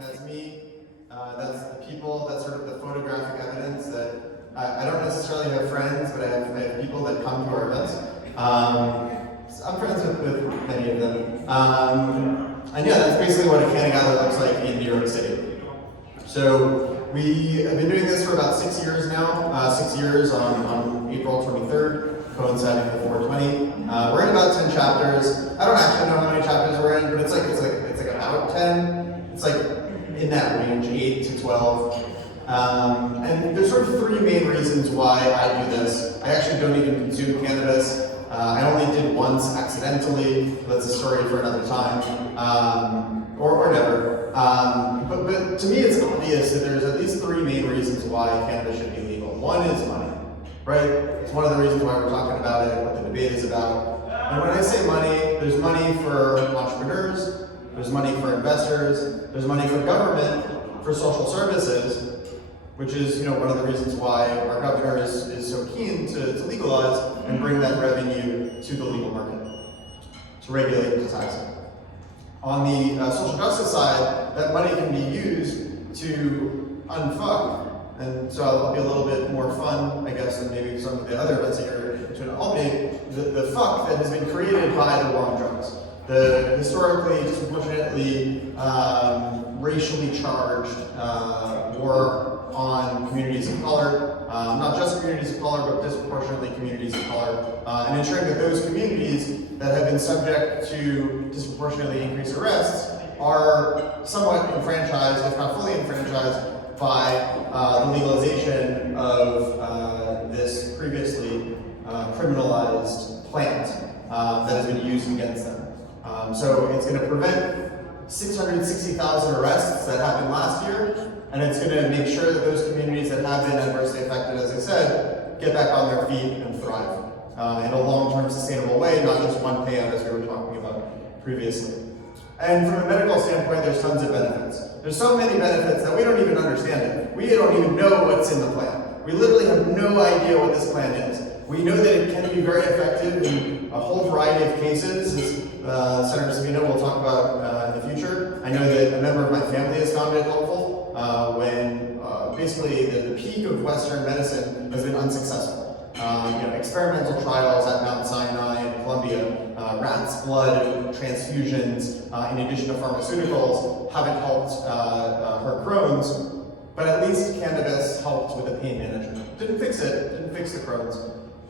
That's me. That's the people. That's sort of the photographic evidence that I don't necessarily have friends, but I have people that come to our events. I'm friends with many of them. And yeah, that's basically what a CannaGather looks like in New York City. So we have been doing this for about 6 years now. 6 years on April 23rd, coinciding with 420. We're in about 10 chapters. I don't actually know how many chapters we're in, but it's like about 10. It's like in that range, 8 to 12. And there's sort of three main reasons why I do this. I actually don't even consume cannabis. I only did once accidentally. That's a story for another time, or never. But to me, it's obvious that there's at least three main reasons why cannabis should be legal. One is money, right? It's one of the reasons why we're talking about it, what the debate is about. And when I say money, there's money for entrepreneurs, there's money for investors, there's money for government, for social services, which is one of the reasons why our governor is so keen to legalize and bring that revenue to the legal market, to regulate and to tax it. On the social justice side, that money can be used to unfuck, and so I'll be a little bit more fun, I guess, than maybe some of the other events that you're in Albany, the fuck that has been created by the war on drugs. The historically, disproportionately, racially charged war on communities of color, not just communities of color, but disproportionately communities of color, and ensuring that those communities that have been subject to disproportionately increased arrests are somewhat enfranchised, if not fully enfranchised, by the legalization of this previously criminalized plant that has been used against them. So it's going to prevent 660,000 arrests that happened last year, and it's going to make sure that those communities that have been adversely affected, as I said, get back on their feet and thrive in a long-term sustainable way, not just one payout as we were talking about previously. And from a medical standpoint, there's tons of benefits. There's so many benefits that we don't even understand it. We don't even know what's in the plan. We literally have no idea what this plan is. We know that it can be very effective in a whole variety of cases, as Senator Sabino will talk about in the future. I know that a member of my family has found it helpful when basically the peak of Western medicine has been unsuccessful. Experimental trials at Mount Sinai and Columbia, rats' blood transfusions, in addition to pharmaceuticals, haven't helped her Crohn's, but at least cannabis helped with the pain management. Didn't fix it, didn't fix the Crohn's,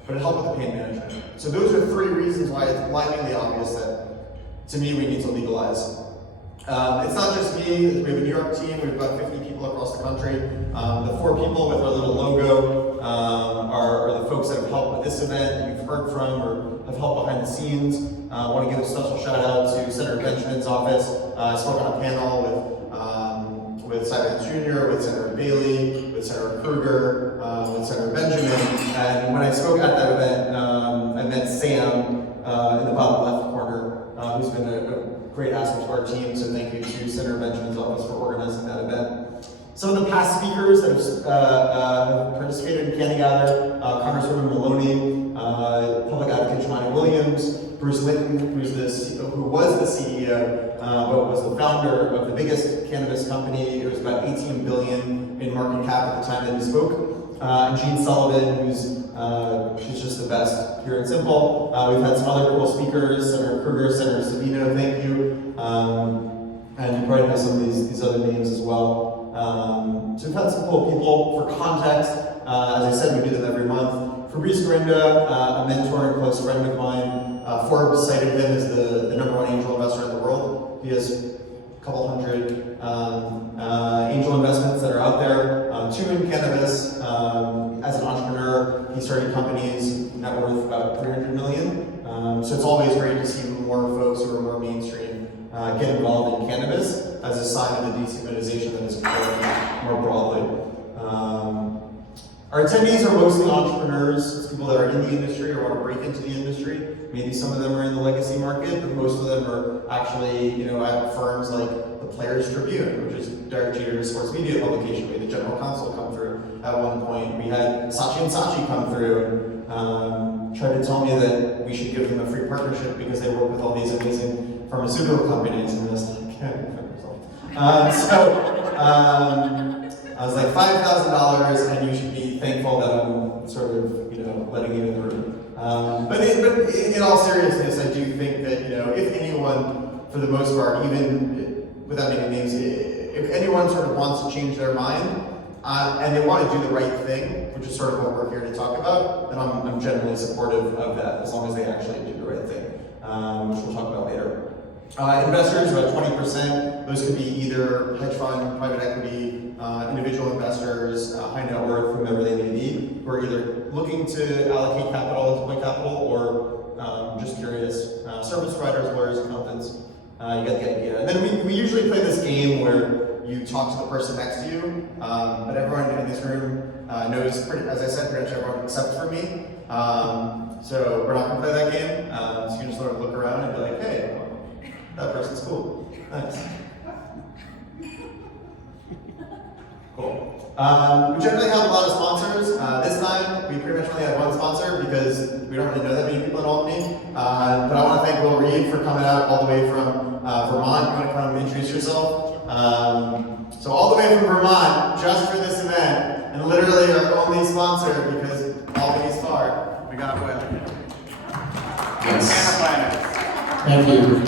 but it helped with the pain management. So those are three reasons why it's blindingly obvious that, to me, we need to legalize. It's not just me. We have a New York team. We've got 50 people across the country. The 4 people with our little logo are the folks that have helped with this event that you've heard from or have helped behind the scenes. I want to give a special shout out to Senator Benjamin's office. I spoke on a panel with Simon Jr., with Senator Bailey, with Senator Kruger, with Senator Benjamin. And when I spoke at that event, I met Sam in the bottom left corner, who's been a great asset to our team, so thank you to Senator Benjamin's office for organizing that event. Some of the past speakers that have participated in CannaGather, Congresswoman Maloney, Public Advocate Jumaane Williams, Bruce Linton, who was the CEO, but was the founder of the biggest cannabis company. It was about $18 billion in market cap at the time that he spoke. And Jean Sullivan, she's just the best, pure and simple. We've had some other cool speakers, Senator Kruger, Senator Sabino, thank you. And you probably know some of these other names as well. So we've had some cool people. For context, as I said, we do them every month. Fabrice Garinda, a mentor and close friend of mine, Forbes cited him as the #1 angel investor in the world. He has a couple hundred angel investments that are out there, 2 in cannabis. As an entrepreneur, he started companies net worth about $300 million. So it's always great to see more folks who are more mainstream get involved in cannabis as a sign of the destigmatization that is occurring more broadly. Our attendees are mostly entrepreneurs. It's people that are in the industry or want to break into the industry. Maybe some of them are in the legacy market, but most of them are actually, at firms like the Players Tribune, which is Derek Jeter's sports media publication. We had the general counsel come through at one point. We had Saatchi & Saatchi come through and tried to tell me that we should give them a free partnership because they work with all these amazing pharmaceutical companies, and this I was like $5,000, and you should be thankful that I'm sort of, letting you in the room. But in all seriousness, I do think that, if anyone, for the most part, even without naming names, if anyone sort of wants to change their mind, and they want to do the right thing, which is sort of what we're here to talk about, then I'm generally supportive of that, as long as they actually do the right thing, which we'll talk about later. Investors, about 20%. Those could be either hedge fund, private equity, individual investors, high net worth, whomever they may be, who are either looking to allocate capital, deploy capital, or just curious. Service providers, lawyers, accountants. You get the idea. And then we usually play this game where you talk to the person next to you, but everyone in this room knows, as I said, pretty much everyone except for me. So we're not going to play that game. So you can just sort of look around and be like, hey, that person's cool. Nice. Cool. We generally have a lot of sponsors. This time, we pretty much only had one sponsor because we don't really know that many people in Albany. But I want to thank Will Reed for coming out all the way from Vermont. You want to come and introduce yourself? So all the way from Vermont, just for this event, and literally our only sponsor because Albany's far. We got Will. Yes. Thank you.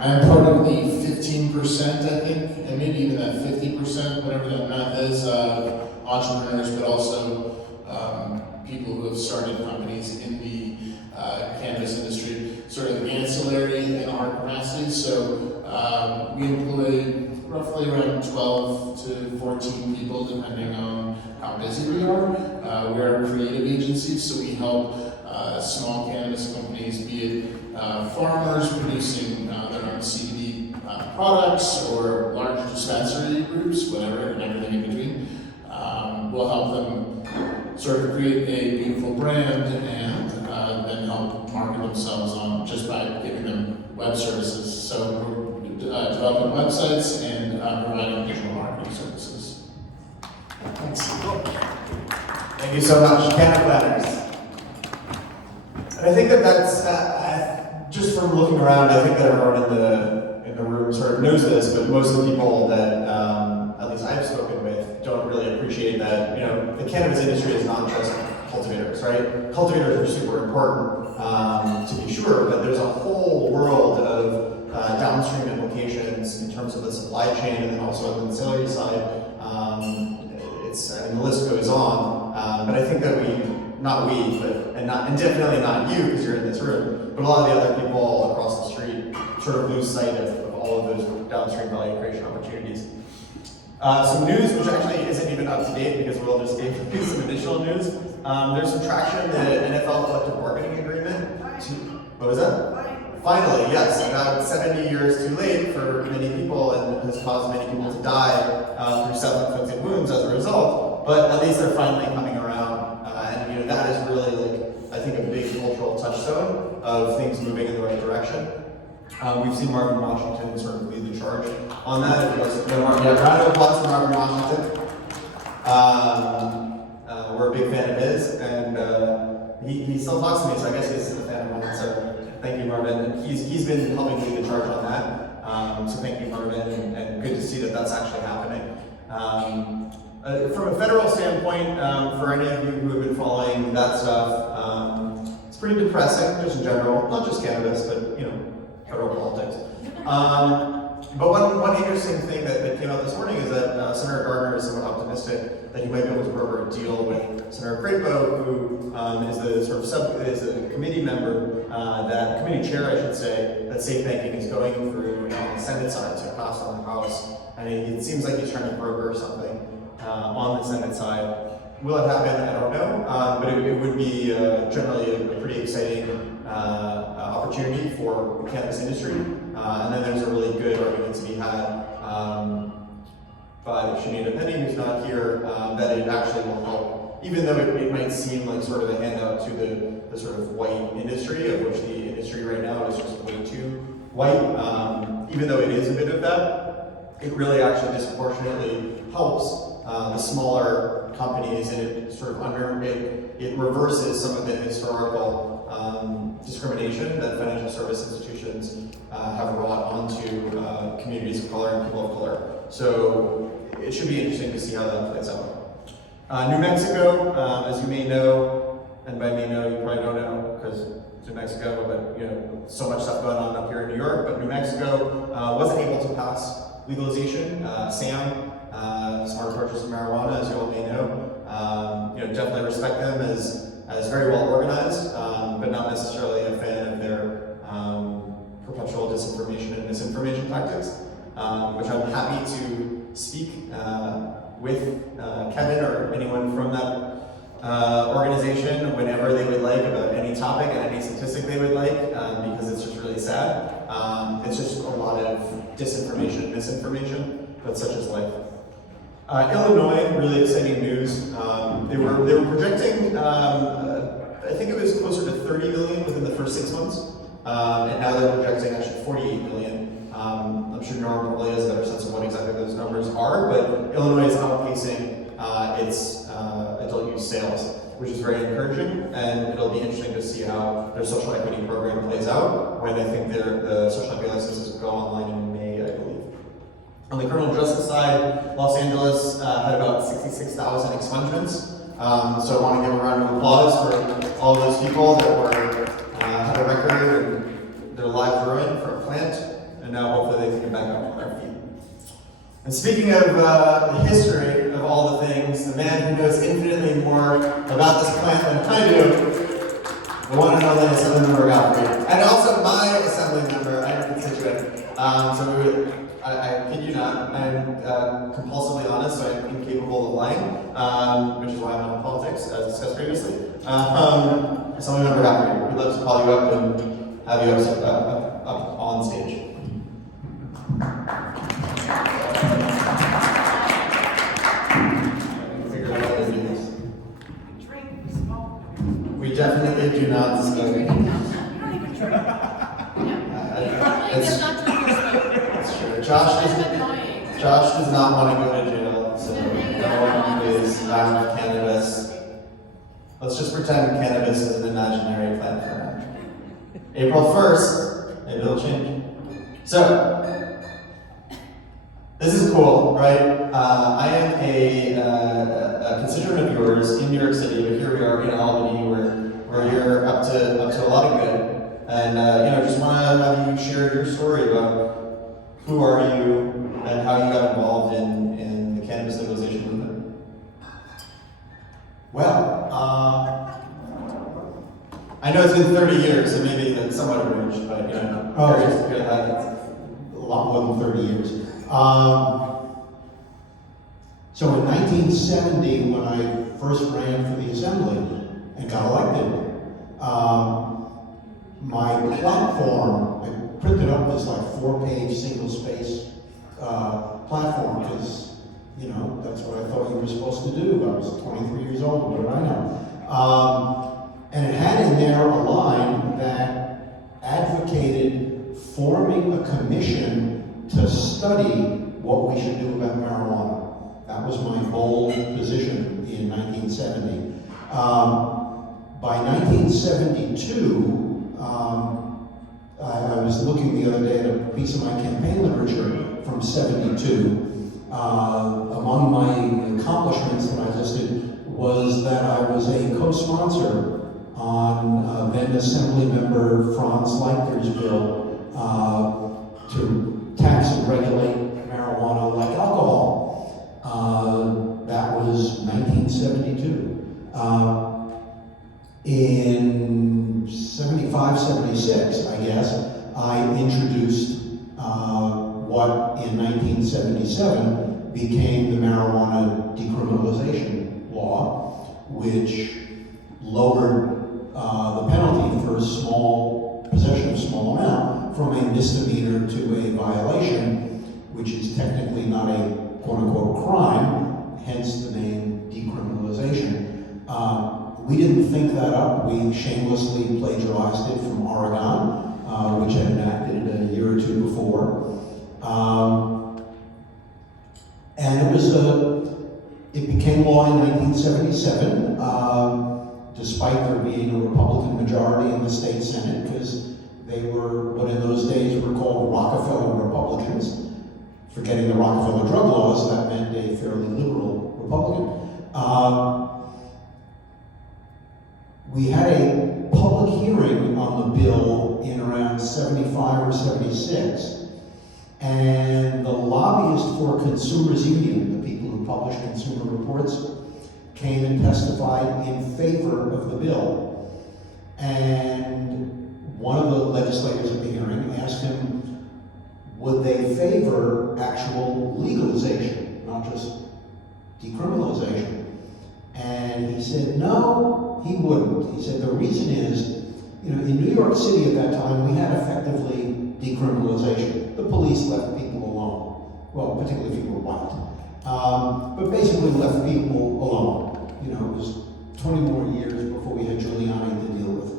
I'm part of the 15%, I think, and maybe even that 50%, whatever that math is, entrepreneurs, but also people who have started companies in the cannabis industry, sort of ancillary in our capacity. So we employ roughly around 12 to 14 people, depending on how busy we are. We are a creative agency, so we help small cannabis companies, be it farmers producing their own CBD products or large dispensary groups, whatever, and everything in between. We'll help them sort of create a beautiful brand and then help market themselves on just by giving them web services. So we're developing websites and providing digital marketing services. Thanks. Thank you so much, CannaGather. And I think that's just from looking around. I think that everyone in the room sort of knows this, but most of the people that at least I've spoken with don't really appreciate that. The cannabis industry is not just cultivators, right? Cultivators are super important to be sure, but there's a whole world of downstream implications in terms of the supply chain, and then also on the ancillary side. The list goes on. But I think that and definitely not you because you're in this room, but a lot of the other people all across the street sort of lose sight of all of those downstream value creation opportunities. Some news, which actually isn't even up to date because Will just gave me some additional news. There's some traction in the NFL collective bargaining agreement. What was that? Finally, yes, about 70 years too late for many people, and has caused many people to die through self-inflicted wounds as a result. But at least they're finally coming around, and that is really, I think, a big cultural touchstone of things moving in the right direction. We've seen Marvin Washington sort of lead the charge on that. Round of applause for Marvin Washington. We're a big fan of his, and he still talks to me, so I guess he's a fan of mine. So thank you, Marvin. And he's been helping lead the charge on that. So thank you, Marvin, and good to see that that's actually happening. From a federal standpoint, for any of you who have been following that stuff, it's pretty depressing, just in general, not just cannabis, but federal politics. But one interesting thing that came out this morning is that Senator Gardner is somewhat optimistic that he might be able to broker a deal with Senator Crapo, who is the sort of is a committee member, that committee chair, I should say, that safe banking is going through on the Senate side, so passed on the House, and it seems like he's trying to broker something on the Senate side. Will it happen? I don't know, but it would be generally a pretty exciting opportunity for the cannabis industry. And then there's a really good argument to be had by Shanita Penny, who's not here, that it actually will help, even though it might seem like sort of a handout to the sort of white industry, of which the industry right now is just way too white. Even though it is a bit of that, it really actually disproportionately helps the smaller companies, and it sort of it reverses some of the historical discrimination that financial service institutions have brought onto communities of color and people of color. So it should be interesting to see how that plays out. New Mexico, as you may know, and by may know, you probably don't know because it's New Mexico, but so much stuff going on up here in New York. But New Mexico wasn't able to pass legalization. SAM, Smart Purchase of Marijuana, as you all may know. Definitely respect them as very well organized, but not necessarily a fan of their perpetual disinformation and misinformation tactics, which I'm happy to speak with Kevin or anyone from that organization whenever they would like about any topic and any statistic they would like, because it's just really sad. It's just a lot of disinformation, misinformation, but such is life. Illinois, really exciting news. They were projecting, I think it was closer to 30 million within the first 6 months, and now they're projecting actually 48 million. I'm sure Norm probably has a better sense of what exactly those numbers are, but Illinois is outpacing its adult use sales, which is very encouraging, and it'll be interesting to see how their social equity program plays out when I think the social equity licenses go online in May, I believe. On the criminal justice side, Los Angeles had about 66,000 expungements. So I want to give a round of applause for all of those people that had a record and their lives ruined for a plant, and now hopefully they can get back up on their feet. And speaking of the history of all the things, the man who knows infinitely more about this plant than I do, the one and only Assemblymember Godfrey, and also my Assemblymember, I'm a constituent. I kid you not, I'm compulsively honest, so I'm incapable of lying, which is why I'm not in politics, as discussed previously. Assemblymember Godfrey, we'd love to call you up and have you up on stage. Figure out how to do this. Drink, smoke. We definitely do not smoke. You don't even drink. That's true. Josh does not want to go to jail, so no one is found cannabis. Let's just pretend cannabis is an imaginary plant for now. April 1st, maybe it'll change. So, this is cool, right? I am a constituent of yours in New York City, but here we are in Albany, where you're up to a lot of good. And just want to have you share your story about who are you and how you got involved in the cannabis legalization movement. Well, I know it's been 30 years, so maybe that's somewhat abridged, but curious to hear that. a lot more than 30 years. So in 1970, when I first ran for the assembly and got elected, my platform, I printed up this like 4-page single-space platform because, that's what I thought you were supposed to do. I was 23 years old, what do I know? And it had in there a line that advocated forming a commission to study what we should do about marijuana. That was my bold position in 1970. By 1972, I was looking the other day at a piece of my campaign literature from 72. Among my accomplishments that I listed was that I was a co-sponsor on then Assemblymember Franz Leichter's bill to tax and regulate marijuana like alcohol. That was 1972. In 75, 76, I guess, I introduced what in 1977 became the marijuana decriminalization law, which lowered the penalty for possession of small amount from a misdemeanor to a violation, which is technically not a quote-unquote crime, hence the name decriminalization. We didn't think that up. We shamelessly plagiarized it from Oregon, which had enacted it a year or two before. And it became law in 1977. despite there being a Republican majority in the state Senate, because they were what in those days were called Rockefeller Republicans. Forgetting the Rockefeller drug laws, that meant a fairly liberal Republican. We had a public hearing on the bill in around 75 or 76, and the lobbyist for Consumers Union, the people who publish consumer reports, came and testified in favor of the bill. And one of the legislators at the hearing asked him, would they favor actual legalization, not just decriminalization? And he said, no, he wouldn't. He said, the reason is, in New York City at that time, we had effectively decriminalization. The police left people alone. Well, particularly if you were white. But basically left people alone. It was 20 more years before we had Giuliani to deal with.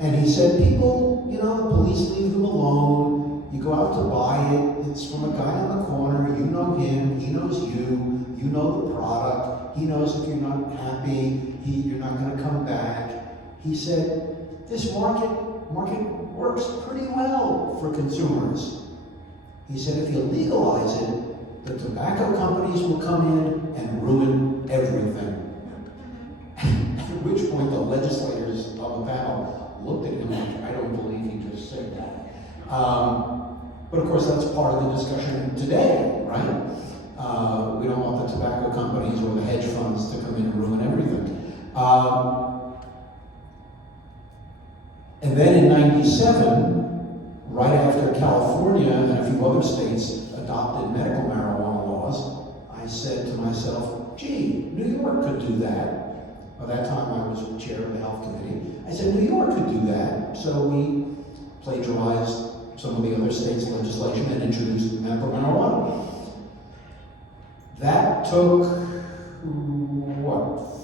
And he said, people, the police leave them alone. You go out to buy it. It's from a guy on the corner. You know him. He knows you. You know the product. He knows if you're not happy, you're not going to come back. He said, this market works pretty well for consumers. He said, if you legalize it, the tobacco companies will come in and ruin everything. At which point the legislators on the panel looked at him like, I don't believe he just said that. But of course, that's part of the discussion today, right? We don't want the tobacco companies or the hedge funds to come in and ruin everything. And then in '97, right after California and a few other states adopted medical marijuana laws, I said to myself, gee, New York could do that. By that time, I was chair of the health committee. I said, New York could do that. So we plagiarized some of the other states' legislation and introduced medical marijuana. That took,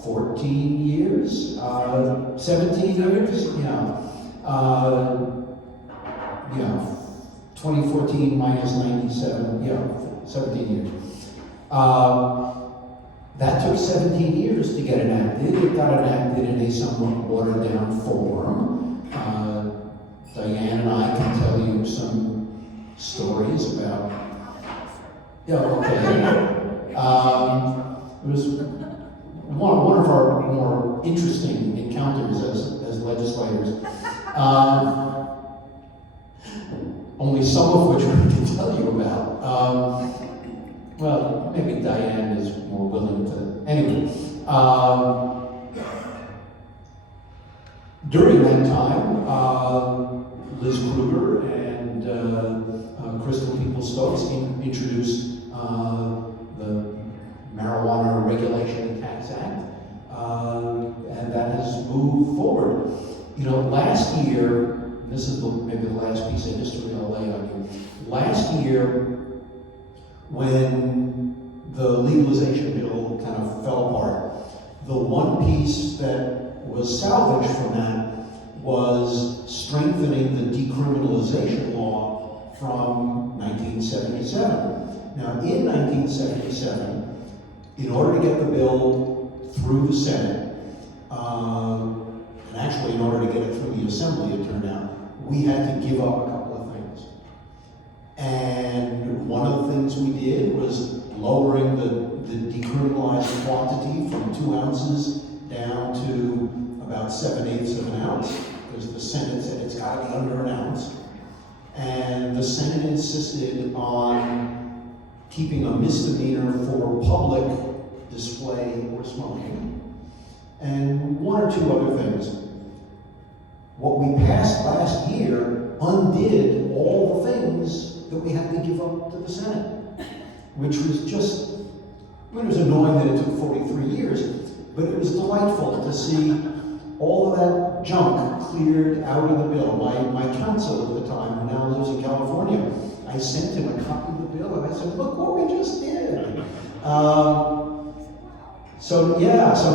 14 years? 17 years? 2014 minus 97, 17 years. That took 17 years to get enacted. It got enacted in a somewhat watered-down form. Diane and I can tell you some stories about. It was one of our more interesting encounters as legislators. Only some of which I can tell you about. Well, maybe Diane is more willing to. Anyway, during that time, Liz Kruger and Crystal Peoples-Stokes introduced the Marijuana Regulation and Tax Act, and that has moved forward. Last year, this is maybe the last piece of history I'll lay on you. Last year, when the legalization bill kind of fell apart, the one piece that was salvaged from that was strengthening the decriminalization law from 1977. Now, in 1977, in order to get the bill through the Senate, and actually in order to get it through the Assembly, it turned out, we had to give up a couple of things. And one of the things we did was lowering the decriminalized quantity from 2 ounces down to about 7/8 of an ounce, because the Senate said it's got to be under an ounce. And the Senate insisted on keeping a misdemeanor for public display or smoking, and 1 or 2 other things. What we passed last year undid all the things that we had to give up to the Senate, which was just, it was annoying that it took 43 years, but it was delightful to see all of that junk cleared out of the bill. My counsel at the time, who now lives in California, I sent him a copy of the bill and I said, look what we just did. So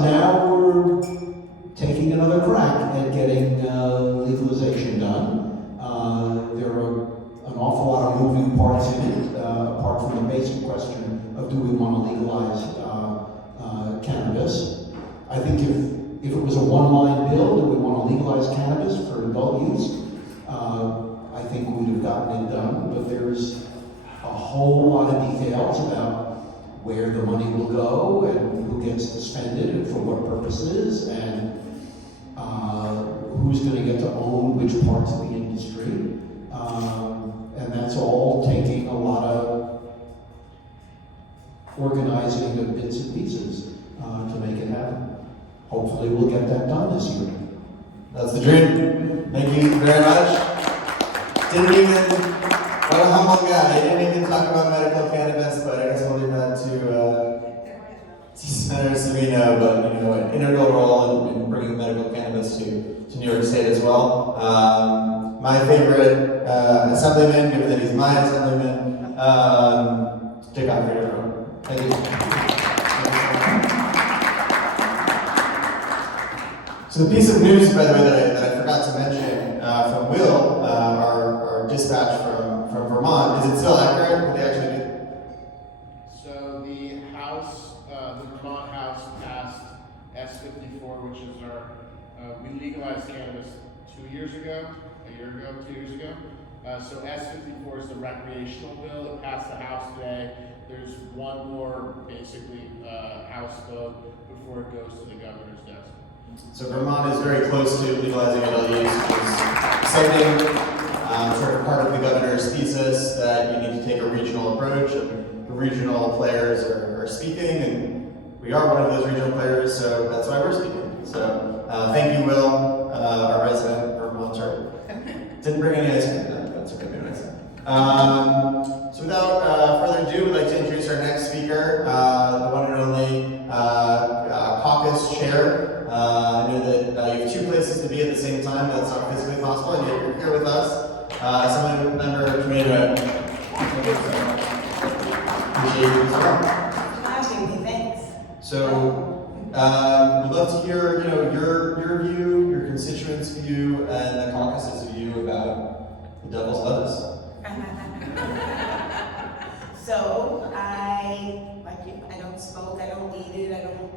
now we're taking another crack at getting legalization done. There are an awful lot of moving parts in it, apart from the basic question of do we want to legalize cannabis. I think if it was a one-line bill that we want to legalize cannabis for adult use, I think we'd have gotten it done, but there's a whole lot of details about where the money will go and who gets to spend it and for what purposes and who's going to get to own which parts of the industry. And that's all taking a lot of organizing of bits and pieces to make it happen. Hopefully we'll get that done this year. That's the dream. Thank you very much. What a humble guy. He didn't even talk about medical cannabis, but I guess we'll leave that to Senator Savino, but an integral role in bringing medical cannabis to New York State as well. My favorite assemblyman, given that he's my assemblyman, Dick Ockford. Thank you. So the piece of news, by the way, that I forgot to mention from Will, our dispatch from Vermont, is it still accurate? What they actually do? So the House, the Vermont House passed S54, which is we legalized cannabis 2 years ago, 2 years ago. So S54 is the recreational bill. It passed the House today. There's one more, basically, House vote before it goes to the governor's desk. So Vermont is very close to legalizing adult use, which is exciting. Sort of part of the governor's thesis that you need to take a regional approach, and the regional players are speaking, and we are one of those regional players, so that's why we're speaking. So thank you, Will, our resident Vermonter. Didn't bring any ice cream, but that's okay, maybe next time. So without further ado, we'd like to introduce our next speaker, the one and only caucus chair. I know that you have 2 places to be at the same time, but that's not physically possible, and yet you're here with us. Someone member of the committee. Appreciate you as well. Thanks. So, we'd love to hear, your view, your constituents' view, and the caucus's view about the devil's lettuce. So I don't smoke, I don't eat it, I don't,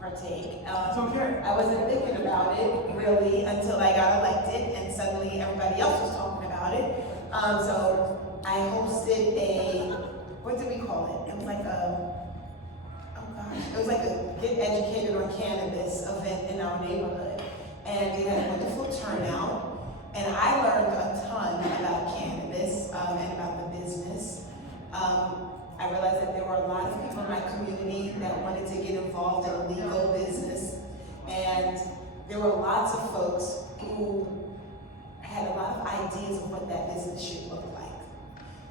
partake. It's okay. I wasn't thinking about it really until I got elected, and suddenly everybody else was talking about it. So I hosted what did we call it? It was like it was like a get educated on cannabis event in our neighborhood, and we had a wonderful turnout. And I learned a ton about cannabis and about the business. I realized that there were a lot of people in my community that wanted to get involved in a legal business, and there were lots of folks who had a lot of ideas of what that business should look like.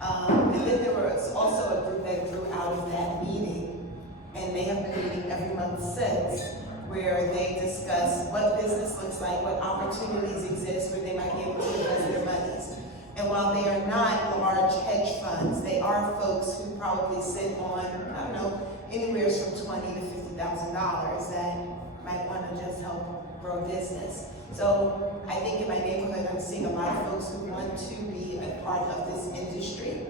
And then there was also a group that grew out of that meeting, and they have been meeting every month since, where they discuss what business looks like, what opportunities exist where they might be able to invest their monies. And while they are not large hedge funds, they are folks who probably sit on, anywhere from $20,000 to $50,000 that might want to just help grow business. So I think in my neighborhood, I'm seeing a lot of folks who want to be a part of this industry.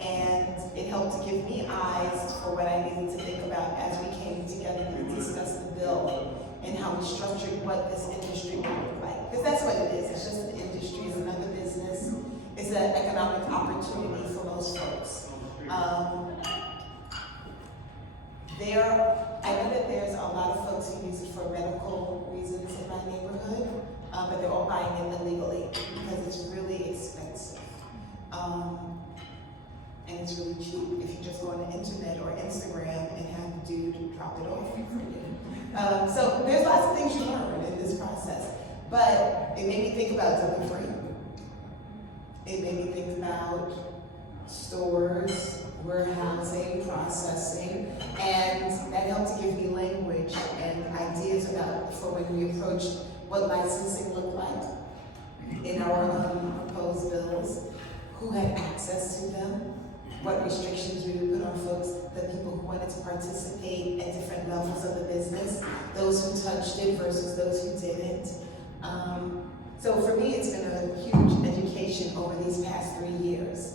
And it helped to give me eyes for what I needed to think about as we came together to discuss the bill and how we structured what this industry would look like. Because that's what it is. It's just an industry. It's another business. It's an economic opportunity for most folks. I know that there's a lot of folks who use it for medical reasons in my neighborhood, but they're all buying it illegally because it's really expensive. And it's really cheap if you just go on the internet or Instagram and have the dude drop it off for you. So there's lots of things you learn in this process, but it made me think about delivery. It made me think about stores, warehousing, processing, and that helped to give me language and ideas about for when we approached what licensing looked like in our proposed bills, who had access to them, what restrictions we would put on folks, the people who wanted to participate at different levels of the business, those who touched it versus those who didn't. So for me, it's been a huge education over these past 3 years.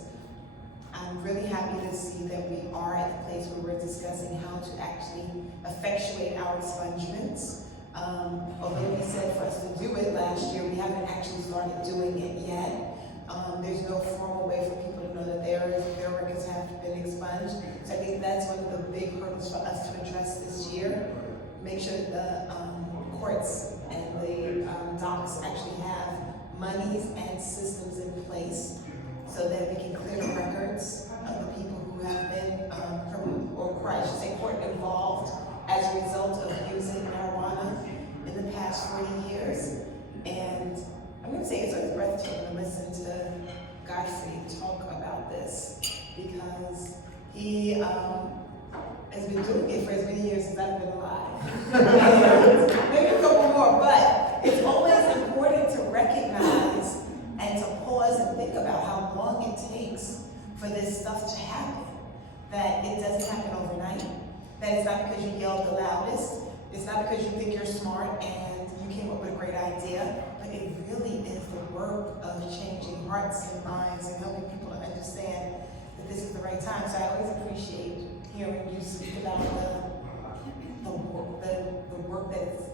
I'm I'm really happy to see that we are at the place where we're discussing how to actually effectuate our expungements. Although we said for us to do it last year, we haven't actually started doing it yet. There's no formal way for people to know that their records have been expunged. So I think that's one of the big hurdles for us to address this year. Make sure that the courts and the docs actually have monies and systems in place so that we can clear the records of the people who have been, or I should say court involved as a result of using marijuana in the past 40 years. And I'm going to say it's always breathtaking to listen to Godfrey talk about this because he has been doing it for as many years as I've been alive. And maybe a couple more, but it's always important to recognize and to pause and think about how long it takes for this stuff to happen. That it doesn't happen overnight. That it's not because you yelled the loudest. It's not because you think you're smart and you came up with a great idea, but it really is the work of changing hearts and minds and helping people to understand that this is the right time. So I always appreciate hearing you speak about the work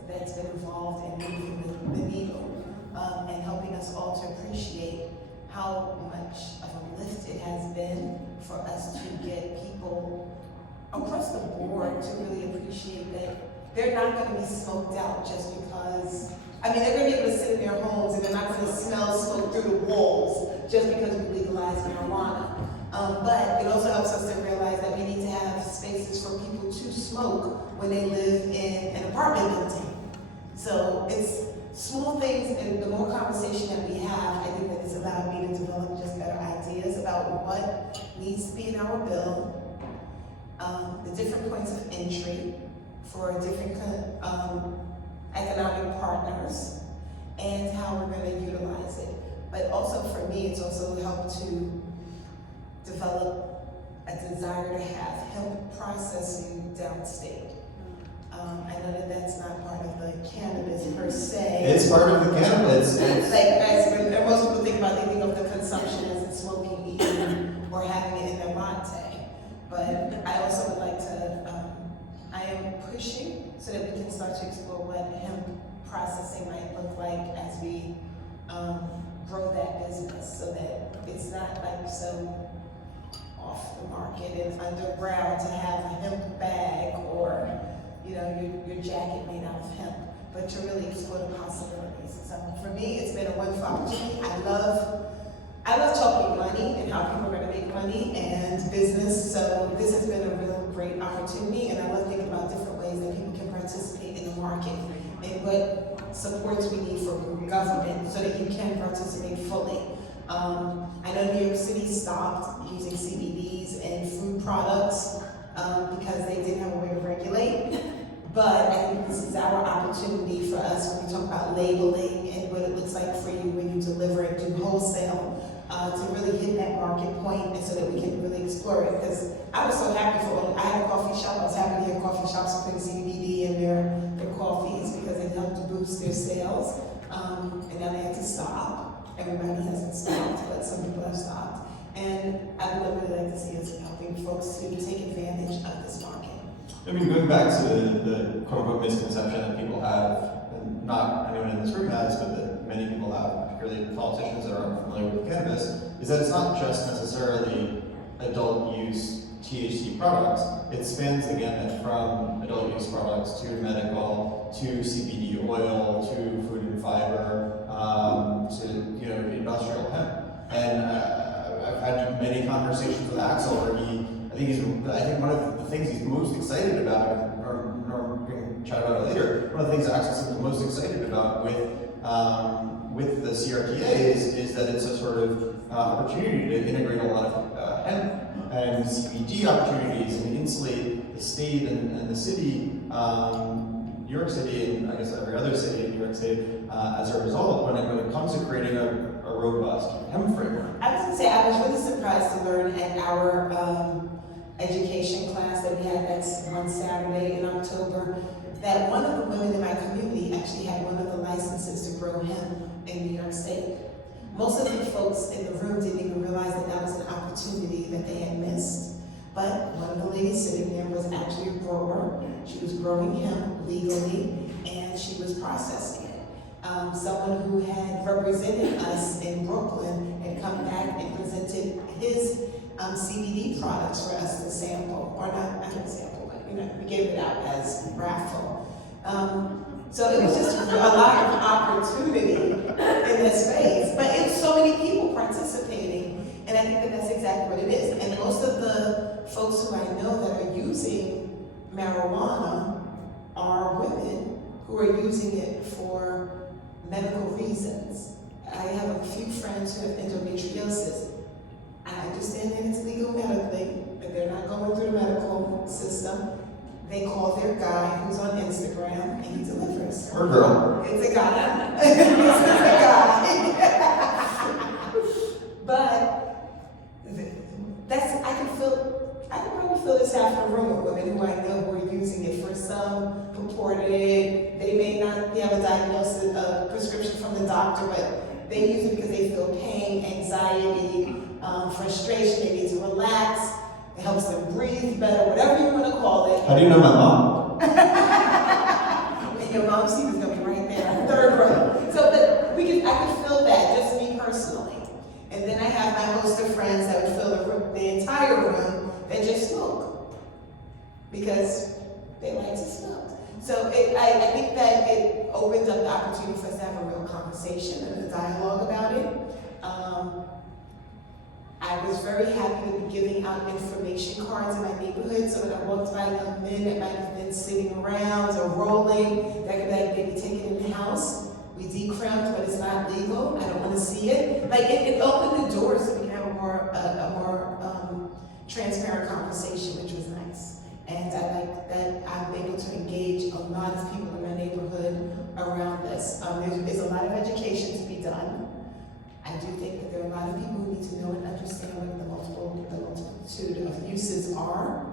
that's been involved in moving the needle and helping us all to appreciate how much of a lift it has been for us to get people across the board to really appreciate that they're not going to be smoked out just because, I mean, they're going to be able to sit in their homes and they're not going to smell smoke through the walls just because we legalize marijuana. But it also helps us to realize that we need to have spaces for people to smoke when they live in an apartment building. So it's small things, and the more conversation that we have, I think that it's allowed me to develop just better ideas about what needs to be in our bill, the different points of entry for different economic partners, and how we're going to utilize it. But also for me, it's also helped to develop a desire to have hemp processing downstate. I know that that's not part of the cannabis per se. It's part of the cannabis. Like most people think about, they think of the consumption as in smoking, eating, or having it in their latte. But I also would like to, I am pushing so that we can start to explore what hemp processing might look like as we grow that business so that it's not like so off the market and underground to have a hemp bag or your jacket made out of hemp, but to really explore the possibilities. So for me, it's been a wonderful opportunity. I love talking money and how people are going to make money and business. So this has been a real great opportunity, and I love thinking about different ways that people can participate in the market and what supports we need from government so that you can participate fully. I know New York City stopped using CBDs and food products because they didn't have a way to regulate. But I think this is our opportunity for us when we talk about labeling and what it looks like for you when you deliver and do wholesale to really hit that market point and so that we can really explore it. Because I was so happy I had a coffee shop, I was happy to hear coffee shops putting CBD in their coffees because it helped to boost their sales. And now they had to stop. Everybody hasn't stopped, but some people have stopped. And I would really like to see us helping folks to take advantage of this market. I mean, going back to the quote-unquote misconception that people have, and not anyone in this room has, but that many people have, particularly politicians that are unfamiliar with cannabis, is that it's not just necessarily adult use THC products. It spans the gamut from adult use products to medical, to CBD oil, to food and fiber, to industrial hemp. And I've had many conversations with Axel where I think one of the things he's most excited about, or we can chat about it later, one of the things Axel seems most excited about with the CRTAs is that it's a sort of opportunity to integrate a lot of hemp and CBD opportunities and insulate the state and the city, New York City, and I guess every other city in New York State, as a result when it comes to creating a robust hemp framework. I was going to say, I was really surprised to learn at our education class that we had that's on Saturday in October, that one of the women in my community actually had one of the licenses to grow hemp in New York State. Most of the folks in the room didn't even realize that that was an opportunity that they had missed. But one of the ladies sitting there was actually a grower. She was growing hemp legally, and she was processing it. Someone who had represented us in Brooklyn had come back and presented his CBD products for us to sample, or not sample, but we gave it out as raffle. So it was just a lot of opportunity in this space, but it was so many people participating, and I think that that's exactly what it is. And most of the folks who I know that are using marijuana are women who are using it for medical reasons. I have a few friends who have endometriosis. I understand that it's legal medically, but they're not going through the medical system. They call their guy who's on Instagram and he delivers. Or girl. It's a guy. It's a guy. But that's, I can probably feel this half the room of women who I know who are using it for some purported, they may not have a diagnosis, a prescription from the doctor, but they use it because they feel pain, anxiety, frustration, they need to relax. It helps them breathe better, whatever you want to call it. How do you know my mom? And your mom's seat is going to be right there, third row. So, but I could feel that, just me personally. And then I have my host of friends that would fill the entire room that just smoke. Because they like to smoke. So I think that it opens up the opportunity for us to have a real conversation and a dialogue about it. I was very happy to be giving out information cards in my neighborhood, so when I walked by young men that might have been sitting around or rolling, that could like maybe take it in the house. We decrimmed, but it's not legal. I don't want to see it. Like it opened the doors so we can have a more transparent conversation, which was nice. And I like that I'm able to engage a lot of people in my neighborhood around this. There's a lot of education to be done. I do think that there are a lot of people who need to know and understand what the multitude of uses are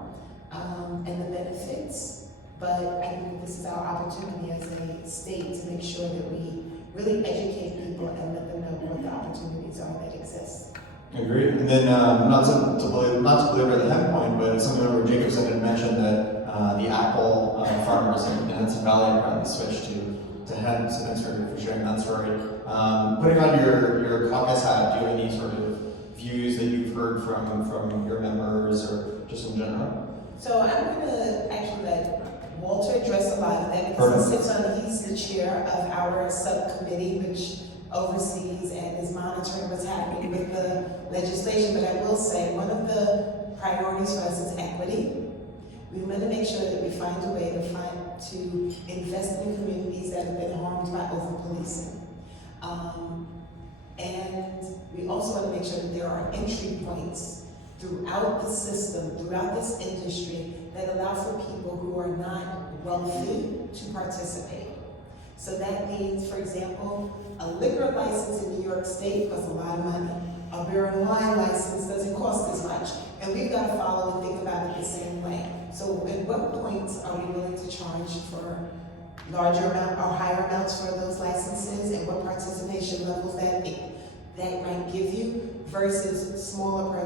and the benefits. But I think this is our opportunity as a state to make sure that we really educate people and let them know what the opportunities are that exist. Agreed. And then not to belabor the hemp point, but something over Jacobson had mentioned that the apple farmers in Hudson Valley are probably switched to hemp, so thanks for sharing that story. Putting on your caucus hat, do you have any sort of views that you've heard from your members or just in general? So I'm going to actually let Walter address a lot of that because he's the chair of our subcommittee, which oversees and is monitoring what's happening with the legislation. But I will say one of the priorities for us is equity. We want to make sure that we find a way to invest in communities that have been harmed by over-policing. And we also want to make sure that there are entry points throughout the system, throughout this industry, that allow for people who are not wealthy to participate. So that means, for example, a liquor license in New York State costs a lot of money. A beer and wine license doesn't cost as much. And we've got to follow and think about it the same way. So at what points are we willing to charge for larger amount or higher amounts for those licenses, and what participation levels that might give you versus smaller,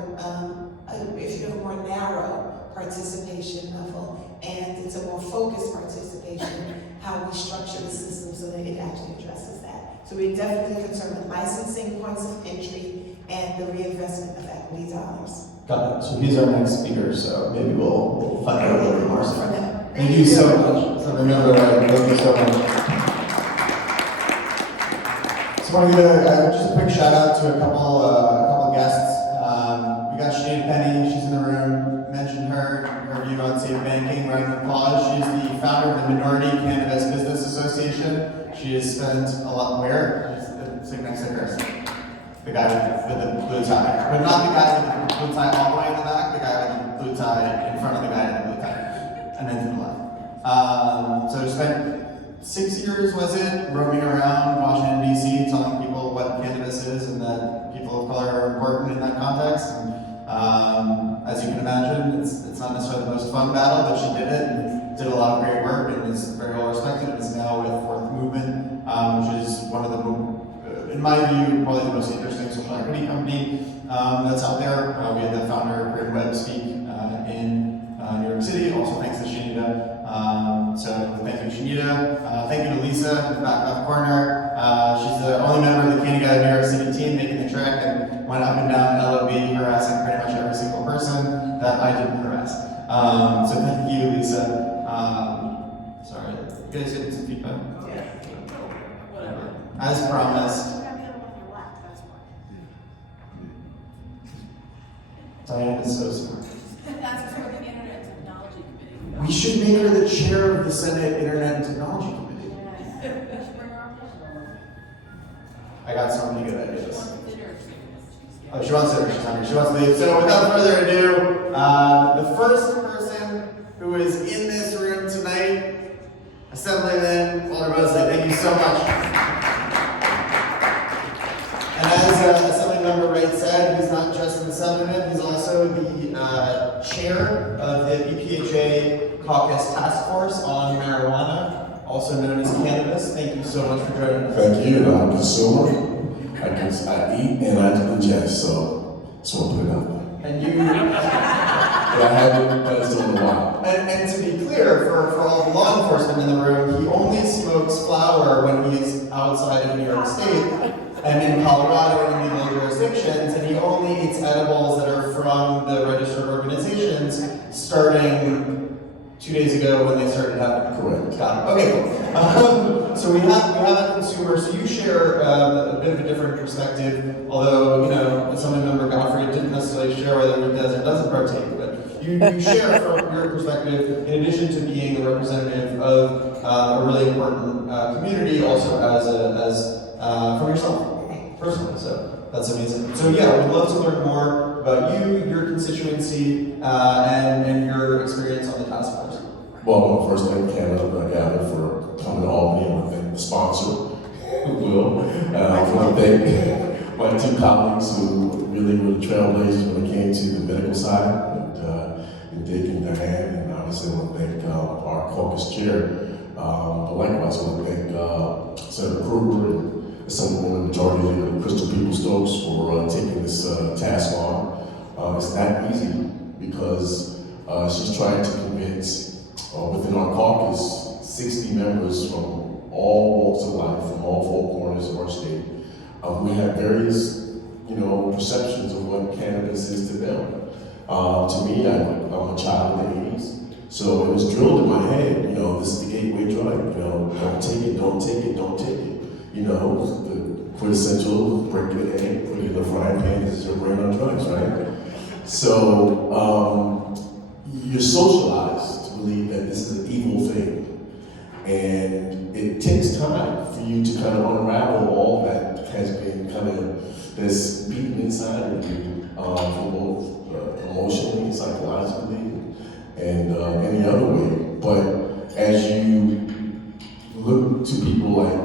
if you have a more narrow participation level, and it's a more focused participation, how we structure the system so that it actually addresses that. So we're definitely concerned with licensing, points of entry, and the reinvestment of equity dollars. Got it. So he's our next speaker, so maybe we'll find out a little bit more. For them. Thank you so much. So remember, thank you so much. So I want to give just a quick shout out to a couple guests. We got Sinead Penny, she's in the room. Mentioned her view on safe banking. Round of applause. She's the founder of the Minority Cannabis Business Association. She has spent a lot sitting next to her. The guy with the blue tie, but not the guy with the blue tie all the way in the back. The guy with the blue tie in front of the guy in the blue tie, and then to the left. So spent 6 years, was it, roaming around Washington, D.C., telling people what cannabis is and that people of color are important in that context. And as you can imagine, it's not necessarily the most fun battle, but she did it and did a lot of great work and is very well respected and is now with Fourth Movement, which is one of the in my view, probably the most interesting social equity company that's out there. We had the founder, Greg Webb, speak in New York City, also thanks to Shanita. So thank you to Shanita. Thank you to Lisa in the back left corner. She's the only member of the CannaGather New York City team making the trek and went up and down LOB harassing pretty much every single person that I didn't harass. So thank you, Lisa. Sorry, you guys getting some feedback? Yeah. Whatever. As promised. Diane is so smart. That's for the Internet Technology Committee. We should make her the chair of the Senate Internet and Technology Committee. I got so many good ideas. Oh, she wants to. She's hungry. She wants to leave. So without further ado, the first person who is in this room tonight, Assemblyman Walter Mosley. Thank you so much. And as Assemblymember Wright said, he's not just an assemblyman, he's also the chair of the BPHA Caucus Task Force on Marijuana, also known as cannabis. Thank you so much for joining us. Thank you. I'm a consumer. I eat and I ingest, so just want to put it out there. And you, But I haven't done so in a while. and to be clear, for all the law enforcement in the room, he only smokes flower when he's outside of New York State and in Colorado and in legal jurisdictions, and he only eats edibles that are from the registered organizations starting 2 days ago when they started happening. Correct. Got it. Okay, cool. So we have a consumer, so you share a bit of a different perspective, although, Assemblymember Godfrey didn't necessarily share whether he does or doesn't partake, but you share from your perspective, in addition to being a representative of a really important community, also as from yourself, personally, so that's amazing. So yeah, we'd love to learn more about you, your constituency, and your experience on the task force. Well, first thank CannaGather for coming to Albany, and I thank the sponsor, Will. I want to thank my two colleagues who really were the trailblazers when it came to the medical side, and Dick and Diane, and obviously I want to thank our caucus chair. But likewise, I want to thank Senator Kruger and Assemblywoman Majority Leader Crystal Peoples-Stokes for taking this task on. It's not easy because she's trying to convince within our caucus 60 members from all walks of life, from all four corners of our state. We have various, perceptions of what cannabis is to them. To me, I'm a child of the 80s. So it was drilled in my head, this is the gateway drug, don't take it, don't take it, don't take it. The quintessential, break the egg, put it in the frying pan, this is your brain on drugs, right? So you're socialized to believe that this is an evil thing. And it takes time for you to kind of unravel all that has been that's beaten inside of you, for both emotionally, psychologically, and any other way. But as you look to people like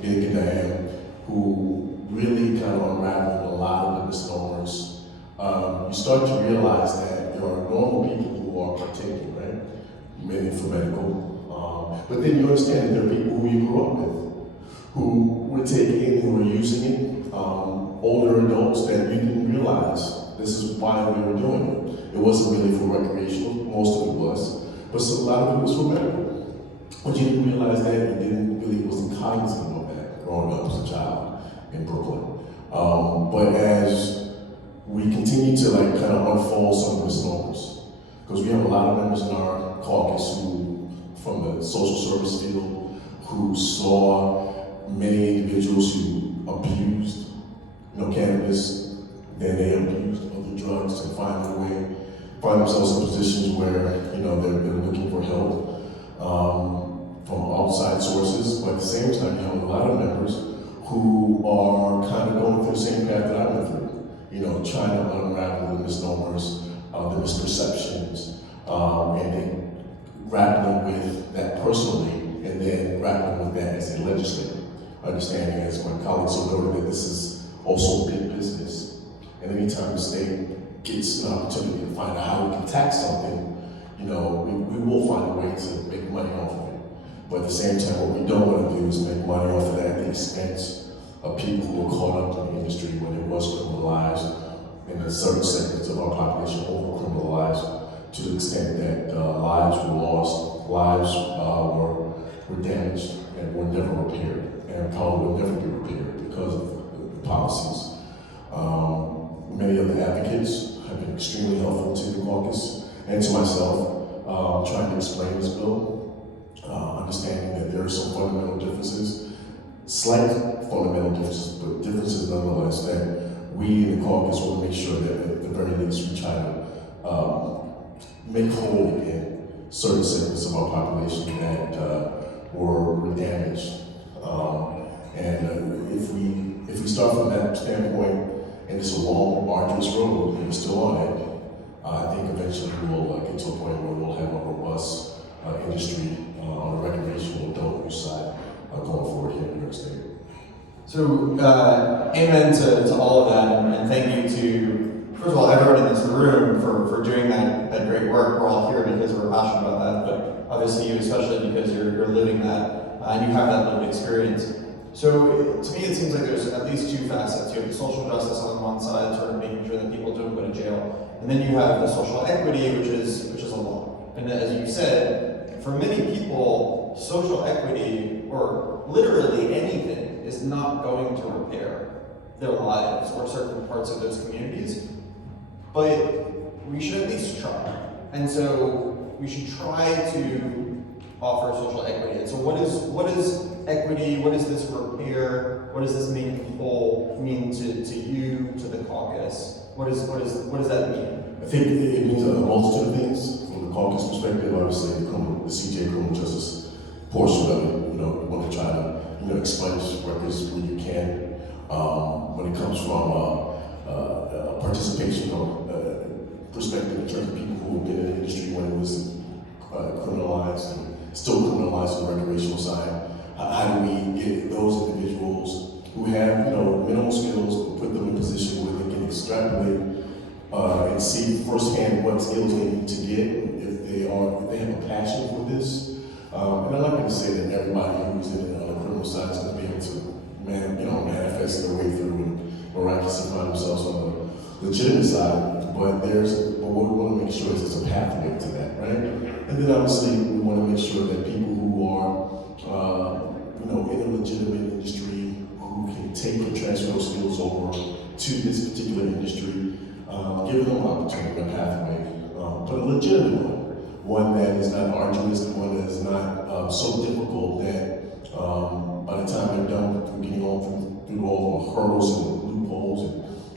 Dick and Diane, who really kind of unraveled a lot of the misnomers, you start to realize that there are normal people who are partaking, right? Many for medical. But then you understand that there are people who you grew up with, who were taking it, who were using it, older adults that you didn't realize this is why we were doing it. It wasn't really for recreational, most of it was, but a lot of it was for medical. But you didn't realize that, wasn't cognizant of that growing up as a child in Brooklyn. But as we continue to kind of unfold some of the misnomers, because we have a lot of members in our caucus who, from the social service field, who saw many individuals who abused, cannabis, then they abused other drugs and find themselves in positions where, they're looking for help from outside sources. But at the same time, you have a lot of members who are kind of going through the same path that I went through, trying to unravel the misnomers, the misperceptions, and then grappling with that personally, and then grappling with that as a legislator. Understanding, as my colleagues have noted, that this is also big business. And anytime the state gets an opportunity to find out how we can tax something, we will find a way to make money off of it. But at the same time, what we don't want to do is make money off of that at the expense of people who were caught up in the industry when it was criminalized, and a certain segments of our population over criminalized to the extent that lives were lost, lives were damaged, and were never repaired, and probably will never be repaired because of the policies. Many of the advocates have been extremely helpful to the caucus and to myself, trying to explain this bill, understanding that there are some fundamental differences, slight fundamental differences, but differences nonetheless that we in the caucus want to make sure that at the very least we try to make whole again certain segments of our population that were damaged. And if we start from that standpoint, and it's a long, arduous road, and we're still on it, I think eventually we'll get to a point where we'll have a robust industry on the recreational adult use side going forward here in New York State. So, amen to all of that, and thank you to, first of all, everyone in this room for doing that great work. We're all here because we're passionate about that, but obviously you especially because you're living that, and you have that lived experience. So, to me it seems like there's at least two facets. You have the social justice on the one side, sort of making sure that people don't go to jail, and then you have the social equity, which is a law. And as you said, for many people, social equity, or literally anything, is not going to repair their lives or certain parts of those communities, but we should at least try. And so we should try to offer social equity. And so what is equity? What is this repair? What does this make whole mean to you, to the caucus? What does that mean? I think it means a multitude of things. From the caucus perspective, obviously the CJ criminal justice portion of it, we want to try to expunge records when you can. When it comes from a participation or perspective in terms of people who have been in the industry when it was criminalized and still criminalized on the recreational side, how do we get those individuals who have minimal skills but put them in a position where they can extrapolate and see firsthand what skills they need to get if they have a passion for this. And I'm not going to say that everybody who's in the criminal side is going to be able to manifest their way through and miraculously find themselves on the legitimate side, but what we want to make sure is there's a pathway to that, right? And then obviously we want to make sure that people who are in a legitimate industry who can take and transfer those skills over to this particular industry, give them an opportunity, a pathway, but a legitimate one that is not arduous, one that is not so difficult that by the time they're done getting all through all the hurdles and loopholes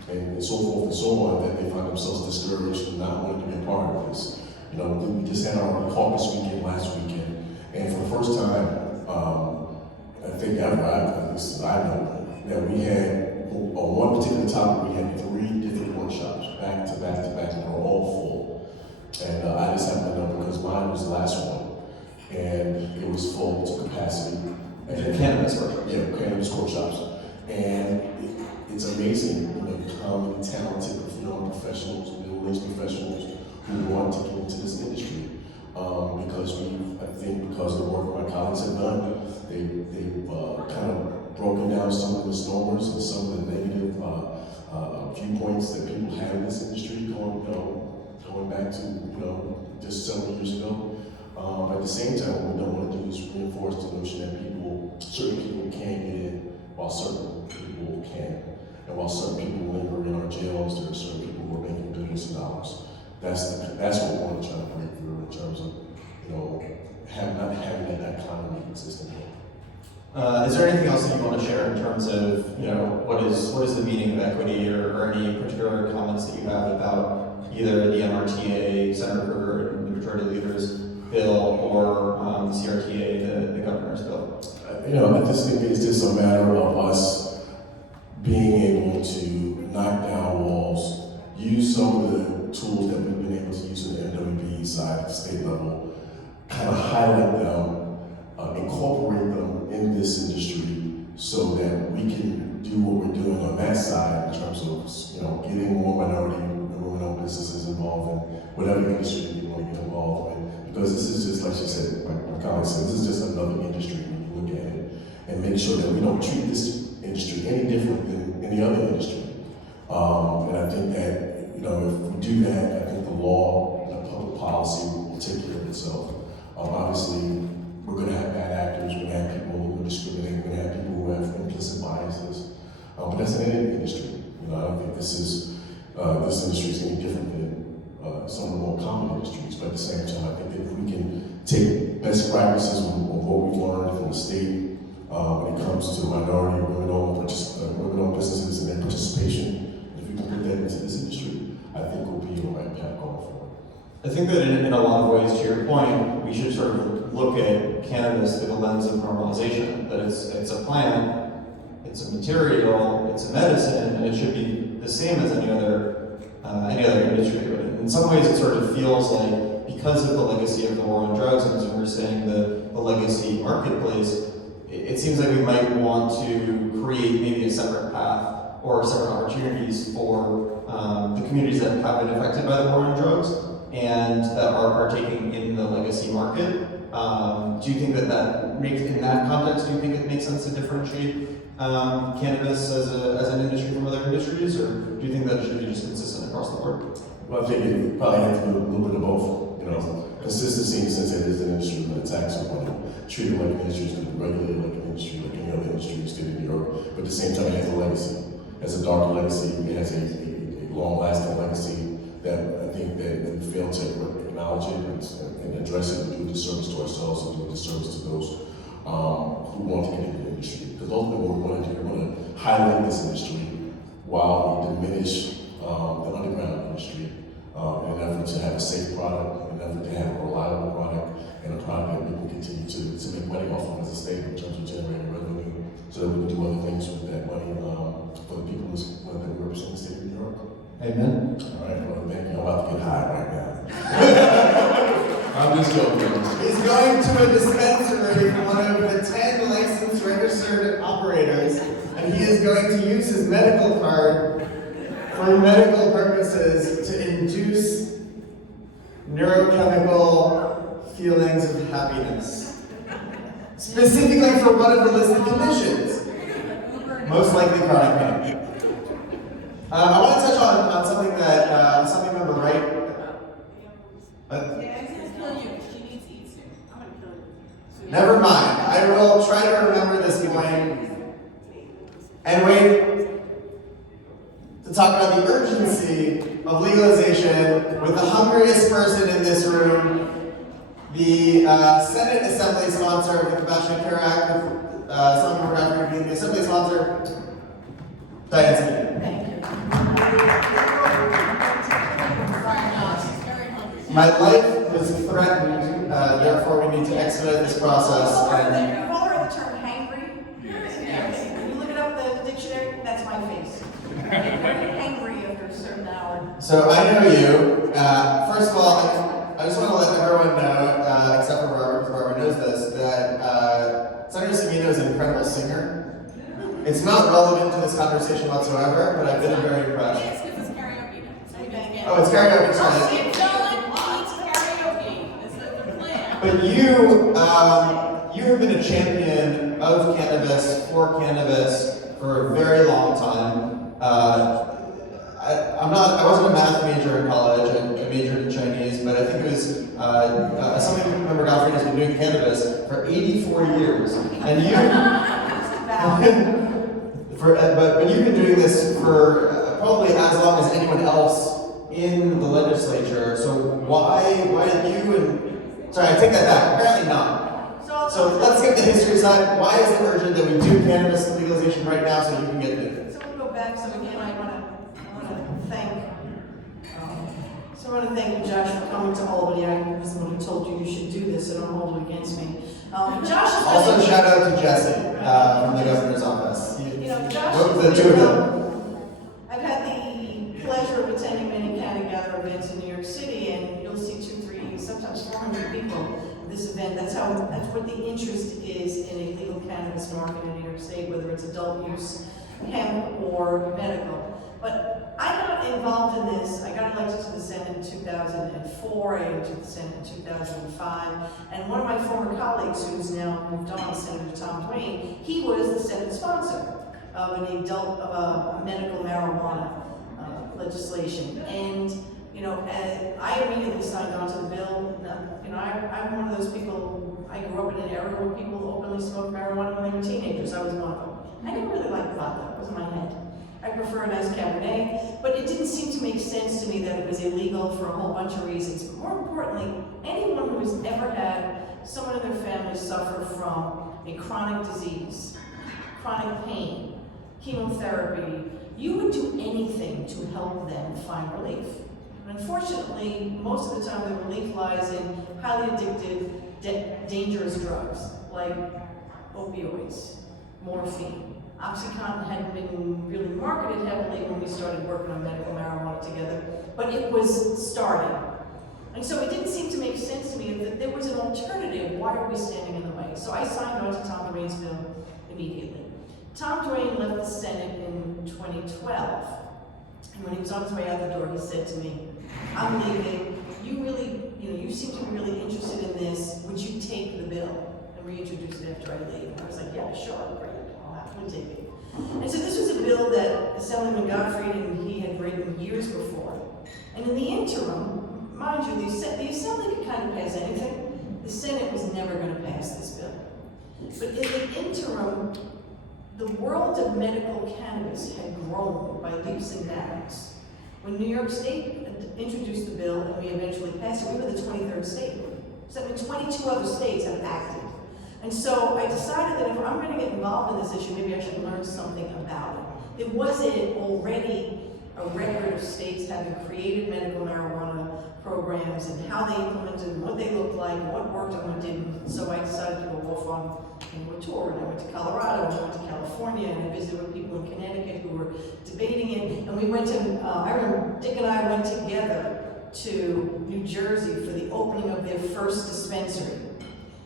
and so forth and so on, that they find themselves discouraged and not wanting to be a part of this. We just had our caucus weekend last weekend, and for the first time, I think ever, at least I know, that we had, on one particular topic, we had 3 different workshops, back to back to back, and they were all full. And I just happened to know because mine was the last one, and it was full to capacity. And Cannabis workshops. Yeah, cannabis workshops. And it's amazing how many talented professionals, middle-aged professionals who want to get into this industry. Because of the work my colleagues have done, they've kind of broken down some of the misnomers and some of the negative viewpoints that people have in this industry going back to just several years ago. At the same time, what we don't want to do is reinforce the notion that certain people can't get in, while certain people can, and while certain people linger in our jails, there are certain people who are making billions of dollars. That's what we want to try to break through in terms of not having that economy existing here. Is there anything else that you want to share in terms of what is the meaning of equity, or any particular comments that you have about either the MRTA, Senator Kruger, and the majority leader's bill, or the CRTA, the governor's bill? I just think it's just a matter of us being able to knock down walls, use some of the tools that we've been able to use on the MWB side at the state level, kind of highlight them, incorporate them in this industry so that we can do what we're doing on that side in terms of getting more minority and women-owned businesses involved in whatever industry you want to get involved in. Because this is just, like she said, my colleague said, this is just another industry when you look at it, and make sure that we don't treat this industry any different than any other industry. And I think that, you know, if we do that, I think the law and the public policy will take care of itself. Obviously, we're going to have bad actors, we're going to have people who are discriminating, we're going to have people who have implicit biases. But that's in any industry. You know, I don't think this industry is any different than some of the more common industries. But at the same time, I think that if we can take best practices of what we've learned from the state when it comes to minority women-owned businesses and their participation, if we can put that into this industry, I think we'll be on the right path going forward. I think that in a lot of ways, to your point, we should sort of look at cannabis through the lens of normalization. That it's a plant, it's a material, it's a medicine, and it should be the same as any other industry. But in some ways, it sort of feels like because of the legacy of the war on drugs, and as we were saying, the legacy marketplace, it seems like we might want to create maybe a separate path or separate opportunities for the communities that have been affected by the war on drugs and that are partaking in the legacy market. Do you think that makes, in that context, do you think it makes sense to differentiate cannabis as an industry from other industries, or do you think that it should be just consistent across the board? Well, I think it probably has to do a little bit of both. You know, consistency in the sense that it is an industry with a tax on it, treated like an industry, it's regulated like an industry, like any other industry in the state of New York. But at the same time, it has a legacy. It has a dark legacy. It has a long-lasting legacy that I think that we fail to acknowledge it and address it and do a disservice to ourselves and do a disservice to those who want to get into the industry. Because ultimately, what we want to do, we want to highlight this industry while we diminish the underground industry in an effort to have a safe product, in an effort to have a reliable product, and a product that we can continue to make money off of as a state in terms of generating revenue, so that we can do other things with that money for the people that we represent the state of New York. Amen. All right, well, thank you. I'm about to get high right now. I'm just joking. He's going to a dispensary, one of the 10 licensed registered operators, and he is going to use his medical card for medical purposes to induce neurochemical feelings of happiness. Specifically for one of the listed conditions, most likely chronic pain. I want to touch on something that something member Wright. Yeah, I'm gonna kill you. She needs to eat soon. I'm gonna kill you. Never mind. I will try to remember this point. And wait to talk about the urgency of legalization with the hungriest person in this room, the Senate Assembly sponsor of the Compassionate Care Act, with some member being the Assembly sponsor, Diane Smith. Thank you. My life was threatened, therefore we need to expedite this process. You've all heard the term hangry? When you look it up in the dictionary, that's my face. I'm very hangry after a certain hour. So I know you. First of all, I just want to let everyone know, except for Barbara, because Barbara knows this, that Senator Semino is an incredible singer. It's not relevant to this conversation whatsoever, but I've been very impressed. It's because it's karaoke night. Oh, it's karaoke tonight. Karaoke. It's the plan. But you have been a champion of cannabis, for cannabis, for a very long time. I wasn't a math major in college. I majored in Chinese, but I think it was something I remember. Godfrey has been doing cannabis for 84 years, and but you've been doing this for probably as long as anyone else in the legislature. So why did you and sorry, I take that back. Apparently not. So let's get the history side. Why is it urgent that we do cannabis legalization right now so you can get it? So we'll go back. So again, I want to thank you, Josh, for coming to Albany. I was the one who told you you should do this, so don't hold it against me. Josh is Also, shout out to Jesse from the governor's office. Josh, The two of them. I've had the pleasure of attending many CannaGather events in New York City, and you'll see 200, 300, sometimes 400 people at this event. That's what the interest is in a legal cannabis market in New York State, whether it's adult use, hemp, or medical. But I got involved in this. I got elected to the Senate in 2004. I entered the Senate in 2005. And one of my former colleagues, who's now moved on, Senator Tom Twain, he was the Senate sponsor. of medical marijuana legislation. And, you know, I immediately signed on to the bill. You know, I'm one of those people, I grew up in an era where people openly smoked marijuana when they were teenagers. I was one of them. I didn't really like vodka, it was my head. I prefer a nice Cabernet, but it didn't seem to make sense to me that it was illegal for a whole bunch of reasons. But more importantly, anyone who has ever had someone in their family suffer from a chronic disease, chronic pain, chemotherapy, you would do anything to help them find relief. And unfortunately, most of the time the relief lies in highly addictive, dangerous drugs like opioids, morphine. OxyContin hadn't been really marketed heavily when we started working on medical marijuana together, but it was starting. And so it didn't seem to make sense to me that there was an alternative. Why are we standing in the way? So I signed on to Tom Duane's bill immediately. Tom Duane left the Senate in 2012. And when he was on his way out the door, he said to me, I'm leaving. You seem to be really interested in this. Would you take the bill and reintroduce it after I leave? And I was like, yeah, sure, great. I'll happily take it. And so this was a bill that Assemblyman Gottfried and he had written years before. And in the interim, mind you, the Assembly could kind of pass anything. The Senate was never going to pass this bill. But in the interim, the world of medical cannabis had grown by leaps and bounds. When New York State introduced the bill and we eventually passed it, we were the 23rd state. So that means 22 other states have acted. And so I decided that if I'm going to get involved in this issue, maybe I should learn something about it. There wasn't already a record of states having created medical marijuana programs and how they implemented them, what they looked like, what worked and what didn't. So I decided to go off on a tour, and I went to Colorado, and I went to California, and I visited with people in Connecticut who were debating it. And we went to, I remember Dick and I went together to New Jersey for the opening of their first dispensary.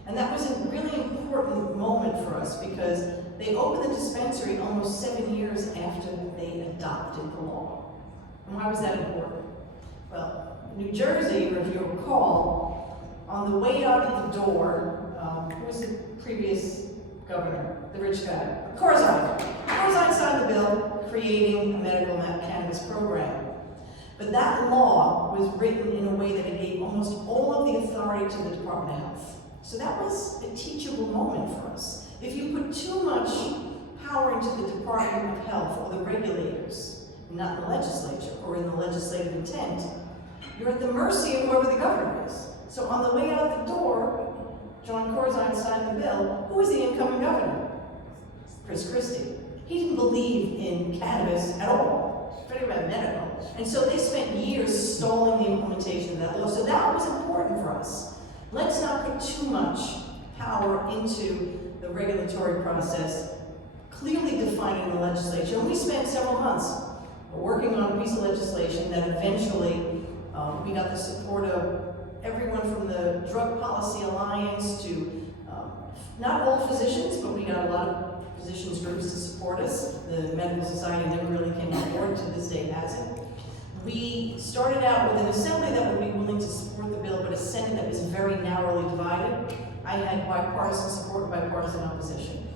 And that was a really important moment for us because they opened the dispensary almost 7 years after they adopted the law. And why was that important? Well, New Jersey, if you recall, on the way out of the door, who was the previous governor, the rich guy? Corzine. Corzine signed the bill creating a medical cannabis program. But that law was written in a way that it gave almost all of the authority to the Department of Health. So that was a teachable moment for us. If you put too much power into the Department of Health or the regulators, not the legislature or in the legislative intent, you're at the mercy of whoever the governor is. So on the way out the door, John Corzine signed the bill. Who was the incoming governor? Chris Christie. He didn't believe in cannabis at all. Forget about medical. And so they spent years stalling the implementation of that law. So that was important for us. Let's not put too much power into the regulatory process, clearly defined in the legislature. And we spent several months working on a piece of legislation that eventually we got the support of everyone from the Drug Policy Alliance to not all physicians, but we got a lot of physicians groups to support us. The Medical Society never really came on board, to this day hasn't. We started out with an assembly that would be willing to support the bill, but a Senate that was very narrowly divided. I had bipartisan support and bipartisan opposition.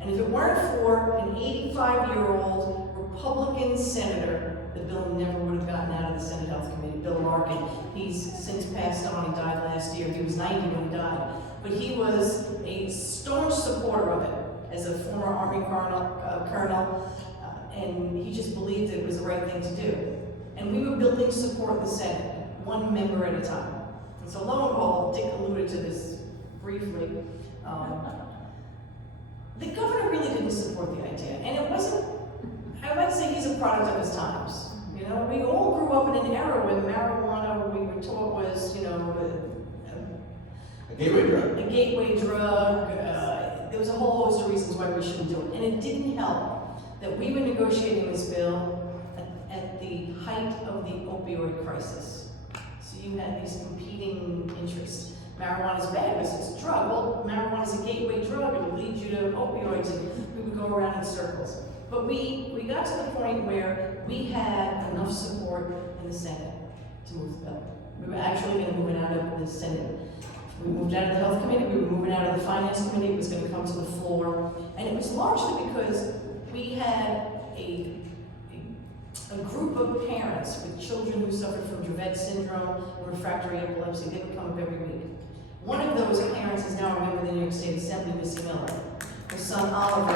And if it weren't for an 85-year-old Republican senator, the bill never would have gotten out of the Senate Health Committee. Bill Larkin, he's since passed on, he died last year. He was 90 when he died. But he was a staunch supporter of it as a former Army colonel, and he just believed it was the right thing to do. And we were building support in the Senate, one member at a time. And so lo and behold, Dick alluded to this briefly, the governor really didn't support the idea. And it wasn't, I might say he's a product of his times. You know, we all grew up in an era where marijuana, we were taught, was, you know, A gateway drug. a gateway drug. There was a whole host of reasons why we shouldn't do it. And it didn't help that we were negotiating this bill at the height of the opioid crisis. So you had these competing interests. Marijuana is bad because it's a drug. Well, marijuana is a gateway drug. It will lead you to opioids, and we would go around in circles. But we got to the point where we had enough support in the Senate to move the bill. We were actually going to move it out of the Senate. We moved out of the Health Committee, we were moving out of the Finance Committee, it was going to come to the floor. And it was largely because we had a group of parents with children who suffered from Dravet syndrome and refractory epilepsy. They would come up every week. One of those parents is now a member of the New York State Assembly, Missy Miller. Her son Oliver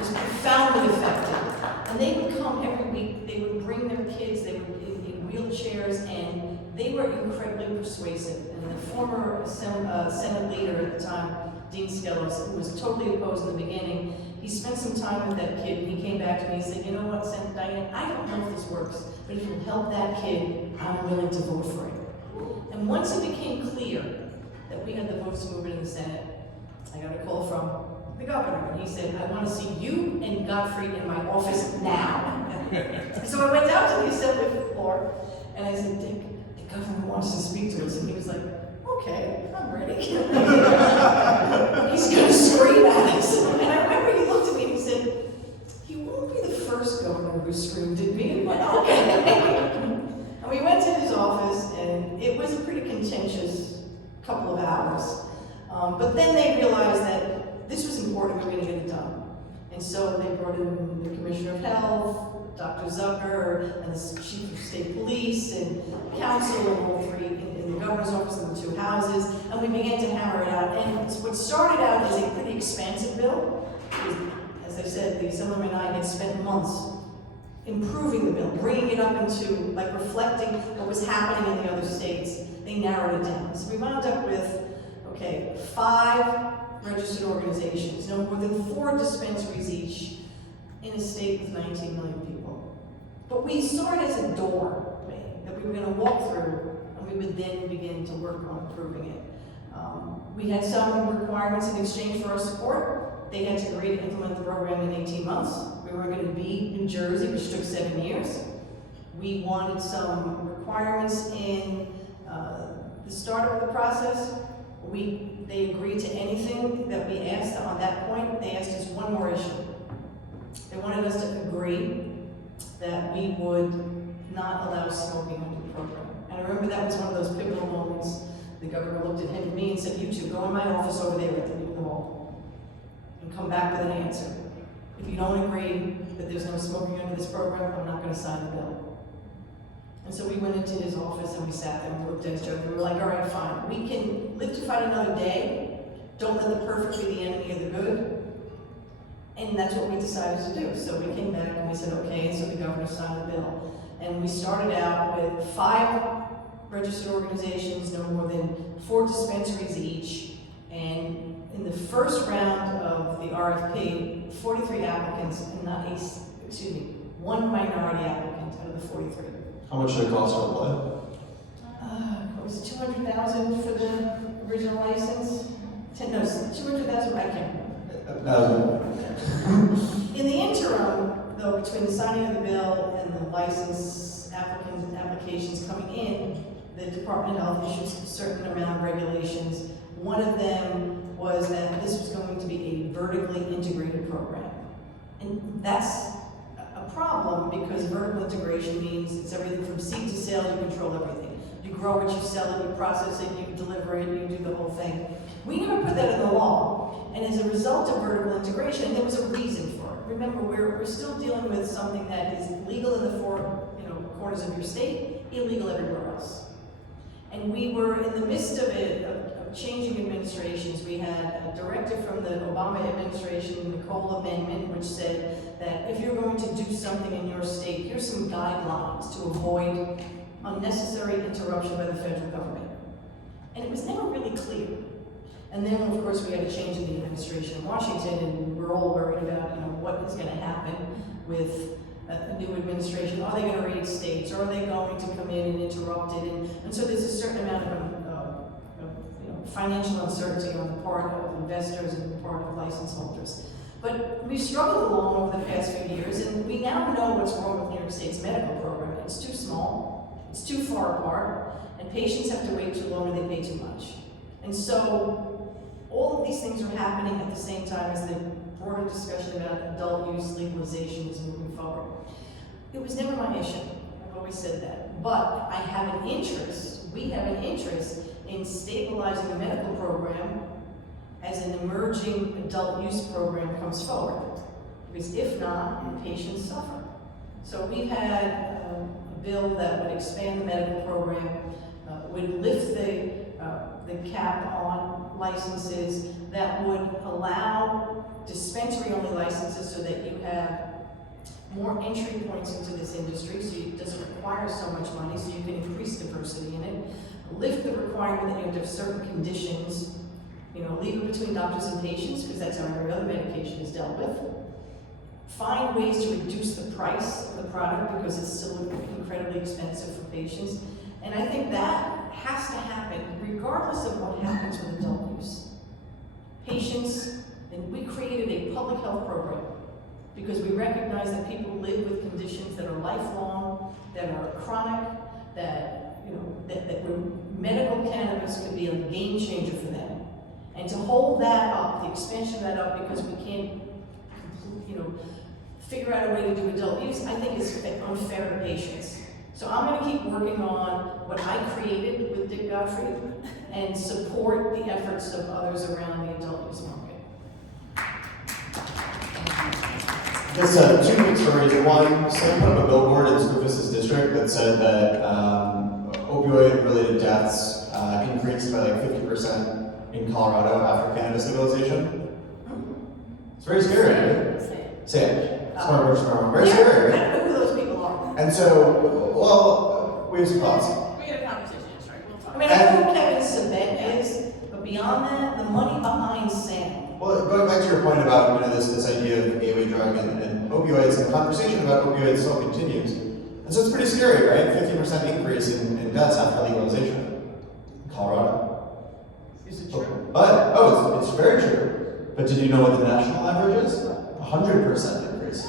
is profoundly affected. And they would come every week, they would bring their kids, they were in wheelchairs, and they were incredibly persuasive. And the former Senate leader at the time, Dean Skelos, who was totally opposed in the beginning, he spent some time with that kid, and he came back to me and said, you know what, Senator Diane, I don't know if this works, but if it'll help that kid, I'm willing to vote for it. And once it became clear that we had the votes to move it in the Senate, I got a call from the governor, and he said, I want to see you and Godfrey in my office now. So I went down to the Assembly floor, and I said, Dick, the governor wants to speak to us, and he was like, okay, I'm ready. He's going to scream at us. And I remember he looked at me and he said, you won't be the first governor who screamed at me. And I went, okay. And we went to his office, and it was a pretty contentious couple of hours. But then they realized that this was important, we were going to get it done. And so they brought in the Commissioner of Health, Dr. Zucker, and the Chief of State Police, and counsel of all three, in the governor's office in the two houses, and we began to hammer it out. And what started out as a pretty expansive bill, as I said, the Assemblyman and I had spent months improving the bill, bringing it up into, like, reflecting what was happening in the other states. They narrowed it down. So we wound up with, okay, 5 registered organizations, no more than 4 dispensaries each, in a state with 19 million people. But we saw it as a doorway that we were going to walk through, and we would then begin to work on improving it. We had some requirements in exchange for our support. They had to agree to implement the program in 18 months. We were going to beat New Jersey, which took 7 years. We wanted some requirements in the start of the process. They agreed to anything that we asked on that point. They asked us one more issue. They wanted us to agree that we would not allow smoking under the program. And I remember that was one of those pivotal moments. The governor looked at him and me and said, you two, go in my office over there at the end of the hall and come back with an answer. If you don't agree that there's no smoking under this program, I'm not going to sign the bill. And so we went into his office and we sat there and we looked at each other and we were like, all right, fine. We can live to fight another day. Don't let the perfect be the enemy of the good. And that's what we decided to do. So we came back and we said, okay, and so the governor signed the bill. And we started out with 5 registered organizations, no more than 4 dispensaries each. And in the first round of the RFP, 43 applicants and one minority applicant out of the 43. How much did it cost to apply? It was $200,000 for the original license. 200,000, I can't remember. In the interim, though, between the signing of the bill and the license applications coming in, the Department of Health issued a certain amount of regulations. One of them was that this was going to be a vertically integrated program. And that's a problem because vertical integration means it's everything from seed to sale, you control everything. You grow it, you sell it, you process it, you deliver it, you do the whole thing. We never put that in the law. And as a result of vertical integration, and there was a reason for it. Remember, we're still dealing with something that is legal in the 4 corners of your state, illegal everywhere else. And we were in the midst of it, of changing administrations. We had a directive from the Obama administration, the Cole Amendment, which said that if you're going to do something in your state, here's some guidelines to avoid unnecessary interruption by the federal government. And it was never really clear. And then, of course, we had a change in the administration in Washington, and we're all worried about, what is going to happen with a new administration. Are they going to raid states? Or are they going to come in and interrupt it? And so there's a certain amount of financial uncertainty on the part of investors and the part of license holders. But we've struggled along over the past few years, and we now know what's wrong with New York State's medical program. It's too small, it's too far apart, and patients have to wait too long and they pay too much. And so all of these things are happening at the same time as the broader discussion about adult use legalization is moving forward. It was never my issue. I've always said that. But I have an interest, we have an interest in stabilizing the medical program as an emerging adult use program comes forward. Because if not, patients suffer. So we've had a bill that would expand the medical program, would lift the cap on licenses, that would allow dispensary-only licenses so that you have more entry points into this industry, so it doesn't require so much money, so you can increase diversity in it. Lift the requirement that you have to have certain conditions, leave it between doctors and patients, because that's how every other medication is dealt with. Find ways to reduce the price of the product because it's still incredibly expensive for patients. And I think that has to happen regardless of what happens with adult use. Patients, and we created a public health program because we recognize that people live with conditions that are lifelong, that are chronic, that where medical cannabis could be a game changer for them. And to hold that up, the expansion of that up, because we can't, figure out a way to do adult use, I think is unfair to patients. So I'm going to keep working on what I created with Dick Godfrey and support the efforts of others around the adult use market. Just two quick stories. One, someone put up a billboard in Screwfish's district that said that opioid-related deaths increased by like 50% in Colorado after cannabis legalization. It's very scary, right? Say it. Smart, very scary, right? I don't know who those people are. And so, well, we have some thoughts. We had a conversation, right? We'll talk. I mean, I know who Kevin Sabet is, but beyond that, the money behind Sam. Well, going back to your point about this idea of gateway drug and opioids, and the conversation about opioids still continues. And so it's pretty scary, right? 50% increase in deaths after legalization in Colorado. Is it true? But, it's very true. But did you know what the national average is? 100% increase.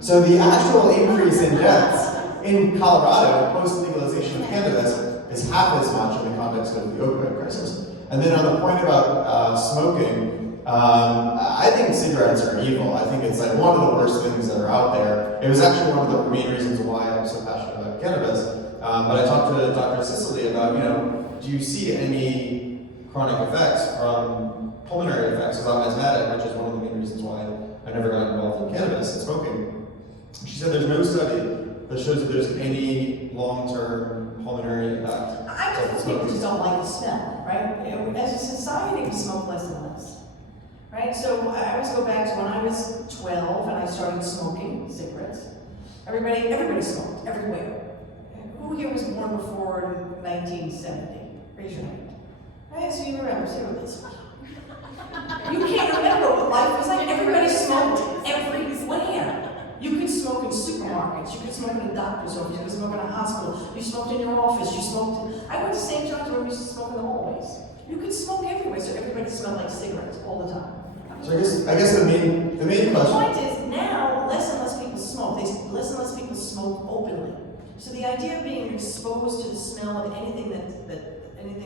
So the actual increase in deaths in Colorado post-legalization of cannabis is half as much in the context of the opioid crisis. And then on the point about smoking, I think cigarettes are evil. I think it's like one of the worst things that are out there. It was actually one of the main reasons why I'm so passionate about cannabis. But I talked to Dr. Sicily about, do you see any chronic effects from pulmonary effects? Because I'm asthmatic, which is one of the main reasons why I never got involved in cannabis and smoking. She said there's no study that shows that there's any long-term pulmonary impact. I just think people just don't like the smell, right? As a society, we smoke less and less, right? So I always go back to when I was 12 and I started smoking cigarettes. Everybody smoked, everywhere. Who here was born before 1970? Raise your hand. Right, so you remember cigarettes. You can't remember what life was like. Everybody smoked everywhere. You could smoke in supermarkets, you could smoke in a doctor's office, you could smoke in a hospital, you smoked in your office, you smoked I went to St. John's where we used to smoke in the hallways. You could smoke everywhere, so everybody smelled like cigarettes all the time. So I guess the main The question. point is, now, less and less people smoke. Less and less people smoke openly. So the idea of being exposed to the smell of anything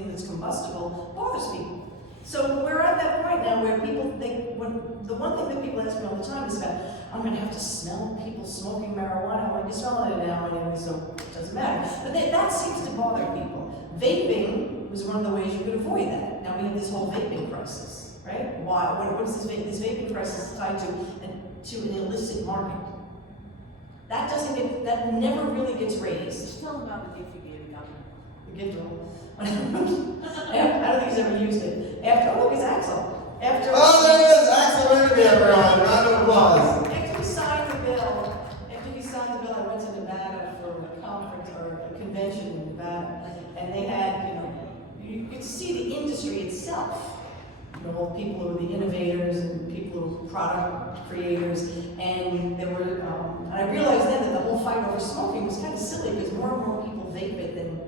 that's combustible bothers people. So we're at that point now where people think, the one thing that people ask me all the time is about, I'm going to have to smell people smoking marijuana. Well, you're smelling it now anyway, so it doesn't matter. But that seems to bother people. Vaping was one of the ways you could avoid that. Now we have this whole vaping crisis, right? Why? What is this vaping crisis tied to? To an illicit market. That never really gets raised. Tell them about the gift you gave the governor. The gift roll. I don't think he's ever used it. Look, it's Axel. Oh, there it is! Axel Ruby, everyone! Round of applause. After we signed the bill, I went to Nevada for a conference or a convention in Nevada, and they had, you could see the industry itself. All the people who were the innovators and people who were product creators, and there were, and I realized then that the whole fight over smoking was kind of silly because more and more people vape it than,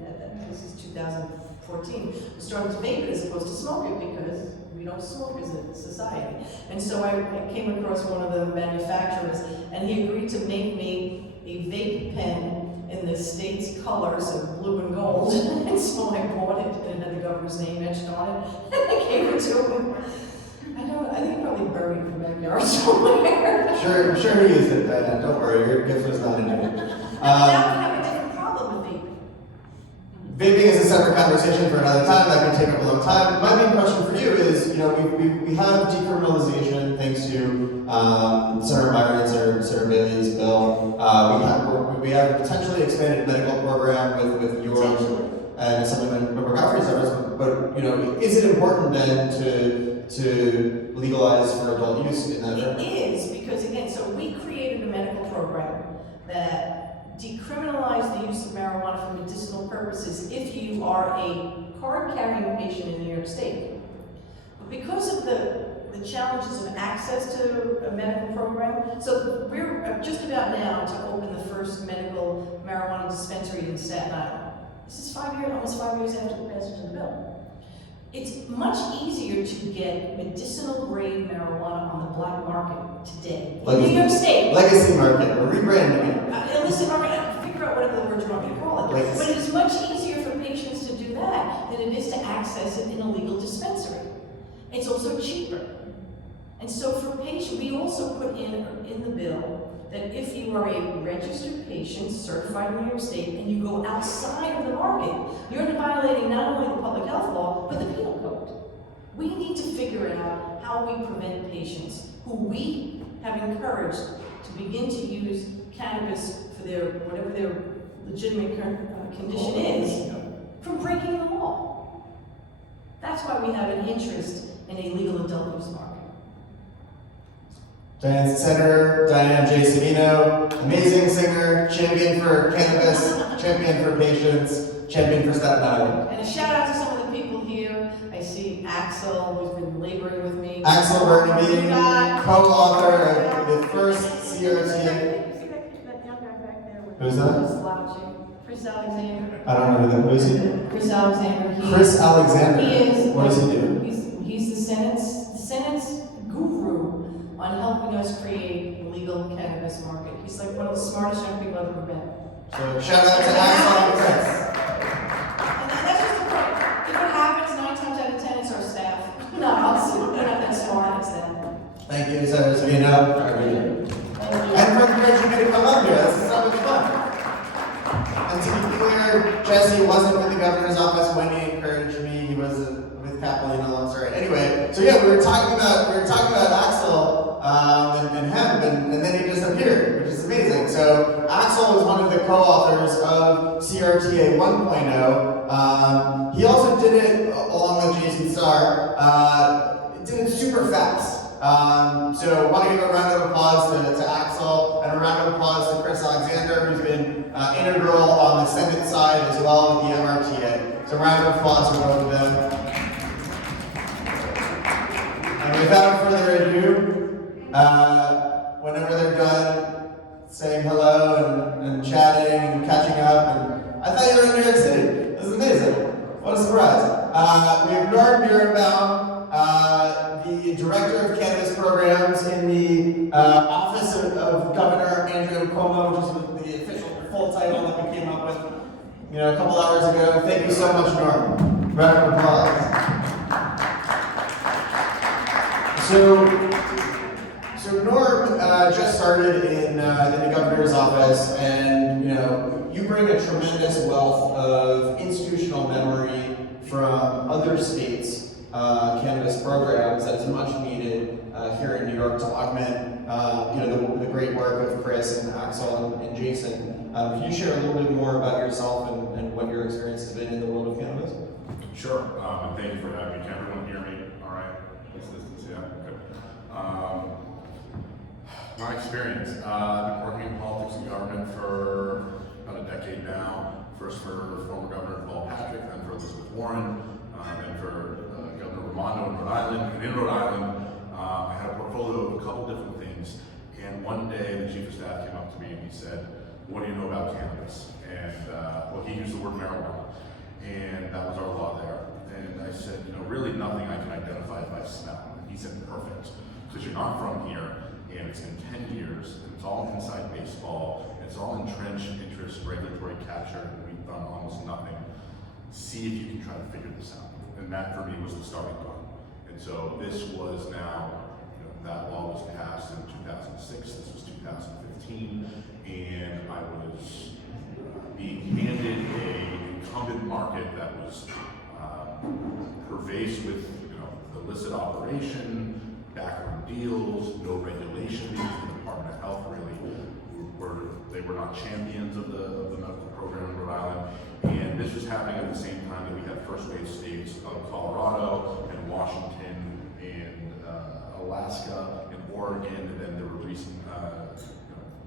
this is 2014, we started to vape it as opposed to smoke it because we don't smoke as a society. And so I came across one of the manufacturers, and he agreed to make me a vape pen in the state's colors of blue and gold. And so I bought it, and it had the governor's name etched on it, and I gave it to him. I think he probably buried it in the backyard somewhere. Sure he used it, don't worry, your gift was not in it. Now we have a different problem with vaping. Vaping is a separate conversation for another time, that can take up a long time. My main question for you is, we have decriminalization, thanks to Senator Myron and Senator Bailey's bill, we have a potentially expanded medical program with yours and some of the recovery centers. But you know, is it important then to legalize for adult use in that area? It is, because again, so we created a medical program that decriminalized the use of marijuana for medicinal purposes if you are a card-carrying patient in New York State. But because of the challenges of access to a medical program, so we're just about now to open the first medical marijuana dispensary in Staten Island. This is almost 5 years after the passage of the bill. It's much easier to get medicinal grade marijuana on the black market today in New York State. Legacy market, or rebranding it. Illicit market, figure out whatever the word you want me to call it. Legacy. But it's much easier for patients to do that than it is to access it in a legal dispensary. It's also cheaper. And so for patients, we also put in the bill that if you are a registered patient certified in New York State and you go outside of the market, you're violating not only the public health law, but the penal code. We need to figure out how we prevent patients who we have encouraged to begin to use cannabis for whatever their legitimate condition is, from breaking the law. That's why we have an interest in a legal adult use market. Senator Diane J. Savino, amazing singer, champion for cannabis, champion for patients, champion for Staten Island. And a shout out to some of the people here. I see Axel, who's been laboring with me. Axel Burnaby, co-author of the first CRT. You see that young guy back there with Who's that? Who's slouching? Chris Alexander. I don't know who is he? Chris Alexander. Chris Alexander. He is. What does he do? He's the Senate's guru on helping us create a legal cannabis market. He's like one of the smartest young people I've ever met. So shout out to Axel and Chris. And that's just the point. If it happens 9 times out of 10, it's our staff. Not us. They're not that smart, it's them. Thank you, Senator Savino. And for encouraging me to come up here. This is so much fun. And to be clear, Jesse wasn't with the governor's office when he encouraged me. He was with Kathleen along. Sorry. Anyway, so yeah, we were talking about Axel and hemp, and then he just appeared, which is amazing. So Axel was one of the co-authors of CRTA 1.0. He also did it along with Jason Starr. Did it super fast. So I want to give a round of applause to Axel and a round of applause to Chris Alexander, who's been integral on the Senate side as well with the MRTA. So a round of applause for both of them. And without further ado, whenever they're done saying hello and chatting and catching up, and I thought you were in New York City. This is amazing. What a surprise. We have Norm Birnbaum, the Director of Cannabis Programs in the Office of Governor Andrew Cuomo, which is the official full title that we came up with a couple hours ago. Thank you so much, Norm. Round of applause. So Norm just started in the governor's office, and you bring a tremendous wealth of institutional memory from other states' cannabis programs that's much needed here in New York to augment the great work of Chris and Axel and Jason. Can you share a little bit more about yourself and what your experience has been in the world of cannabis? Sure, and thank you for having me. Can everyone hear me? All right, this distance, yeah, good. My experience, I've been working in politics and government for about a decade now. First for former Governor Paul Patrick, then for Elizabeth Warren, then for Governor Raimondo in Rhode Island. And in Rhode Island, I had a portfolio of a couple different things. And one day, the chief of staff came up to me and he said, "What do you know about cannabis?" And he used the word marijuana, and that was our law there. And I said, really nothing I can identify by smell. And he said, "Perfect, because you're not from here, and it's been 10 years, and it's all inside baseball, and it's all entrenched interest, regulatory capture, and we've done almost nothing. See if you can try to figure this out." And that for me was the starting point. And so this was now, that law was passed in 2006, this was 2015, and I was being handed an incumbent market that was pervasive with illicit operation, backroom deals, no regulation, because the Department of Health really they were not champions of the medical program in Rhode Island. And this was happening at the same time that we had first wave states of Colorado and Washington and Alaska and Oregon, and then there were recent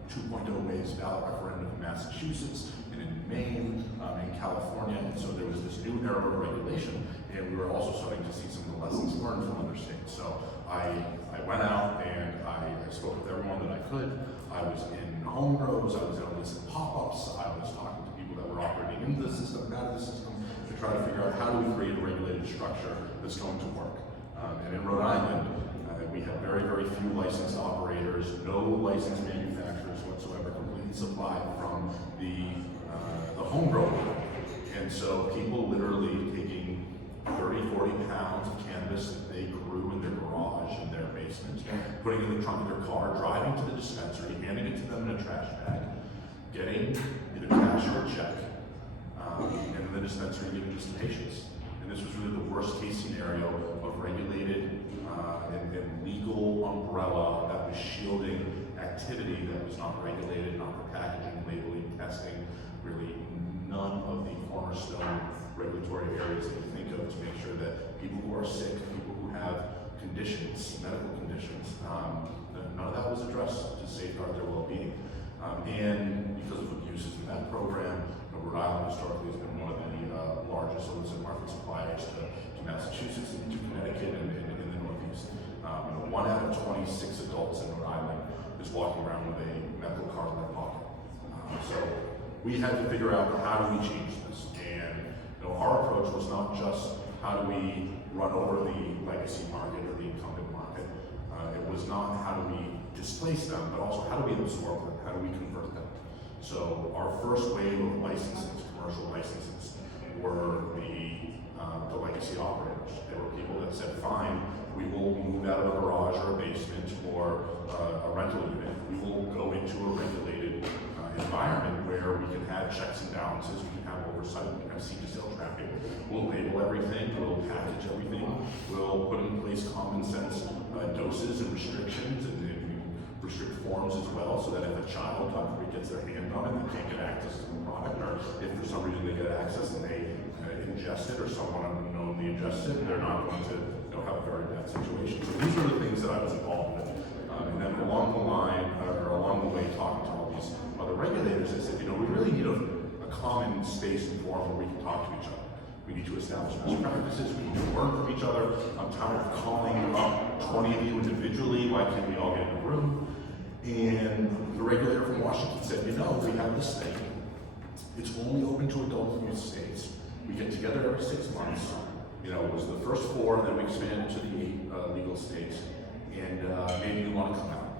2.0 waves ballot referendum in Massachusetts and in Maine, in California, and so there was this new era of regulation, and we were also starting to see some of the lessons learned from other states. So I went out and I spoke with everyone that I could. I was in home grows, I was in illicit pop-ups, I was talking to people that were operating in the system, out of the system, to try to figure out how do we create a regulated structure that's going to work. And in Rhode Island, we have very, very few licensed operators, no licensed manufacturers whatsoever, completely supplied from the home grow. And so people literally taking 30, 40 pounds of cannabis that they grew in their garage, in their basement, putting it in the trunk of their car, driving to the dispensary, handing it to them in a trash bag, getting either cash or a check, and then the dispensary giving this to patients. And this was really the worst case scenario of regulated and legal umbrella that was shielding activity that was not regulated, not for packaging, labeling, testing, really none of the cornerstone regulatory areas that you think of to make sure that people who are sick, people who have conditions, medical conditions, none of that was addressed to safeguard their well-being. And because of abuses in that program, Rhode Island historically has been one of the largest illicit market suppliers to Massachusetts and to Connecticut and in the Northeast. 1 out of 26 adults in Rhode Island is walking around with a medical card in their pocket. So we had to figure out how do we change this. And our approach was not just how do we run over the legacy market or the incumbent market. It was not how do we displace them, but also how do we absorb them? How do we convert them? So our first wave of licenses, commercial licenses, were the legacy operators. There were people that said, fine, we will move out of a garage or a basement or a rental unit. We will go into a regulated environment where we can have checks and balances, we can have oversight, we can have seed-to-sale tracking. We'll label everything, we'll package everything, we'll put in place common sense doses and restrictions and restrict forms as well, so that if a child gets their hand on it, they can't get access to the product, or if for some reason they get access and they ingest it, or someone unknowingly ingests it, they're not going to have a very bad situation. So these are the things that I was involved with. And then along the line, or along the way, talking to all these other regulators, I said, we really need a common space and forum where we can talk to each other. We need to establish best practices, we need to learn from each other. I'm tired of calling up 20 of you individually, why can't we all get in a room? And the regulator from Washington said, we have this thing. It's only open to adult use states. We get together every 6 months. It was the first 4, then we expanded to the 8 legal states. And maybe you want to come out.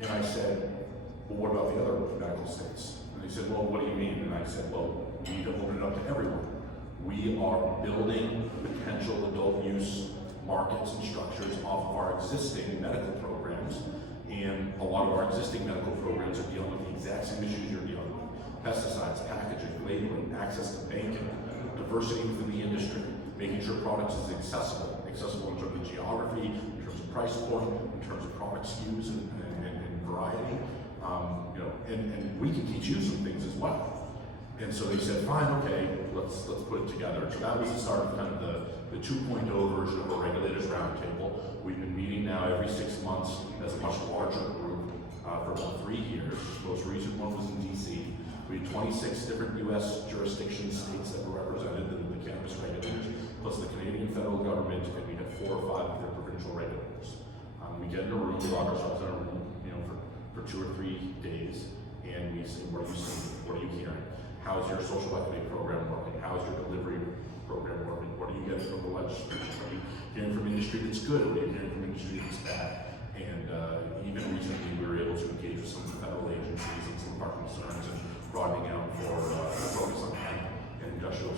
And I said, well, what about the other medical states? And they said, well, what do you mean? And I said, well, we need to open it up to everyone. We are building potential adult use markets and structures off of our existing medical programs. And a lot of our existing medical programs are dealing with the exact same issues you're dealing with. Pesticides, packaging, labeling, access to banking, diversity within the industry, making sure products is accessible in terms of geography, in terms of price point, in terms of product SKUs and variety. And we can teach you some things as well. And so they said, fine, okay, let's put it together. So that was the start of kind of the 2.0 version of a regulators roundtable. We've been meeting now every 6 months as a much larger group for about 3 years. The most recent one was in DC. We had 26 different US jurisdictions, states that were represented, the cannabis regulators, plus the Canadian federal government, and we had 4 or 5 of their provincial regulators. We get in a room, we lock ourselves in a room, for 2 or 3 days, and we say, what are you seeing? What are you hearing? How's your social equity program working? How's your delivery program working? What are you getting from the legislature? What are you hearing from industry that's good? What are you hearing from industry that's bad? And even recently, we were able to engage with some of the federal agencies and some of our concerns and broadening out for focus on hemp and industrial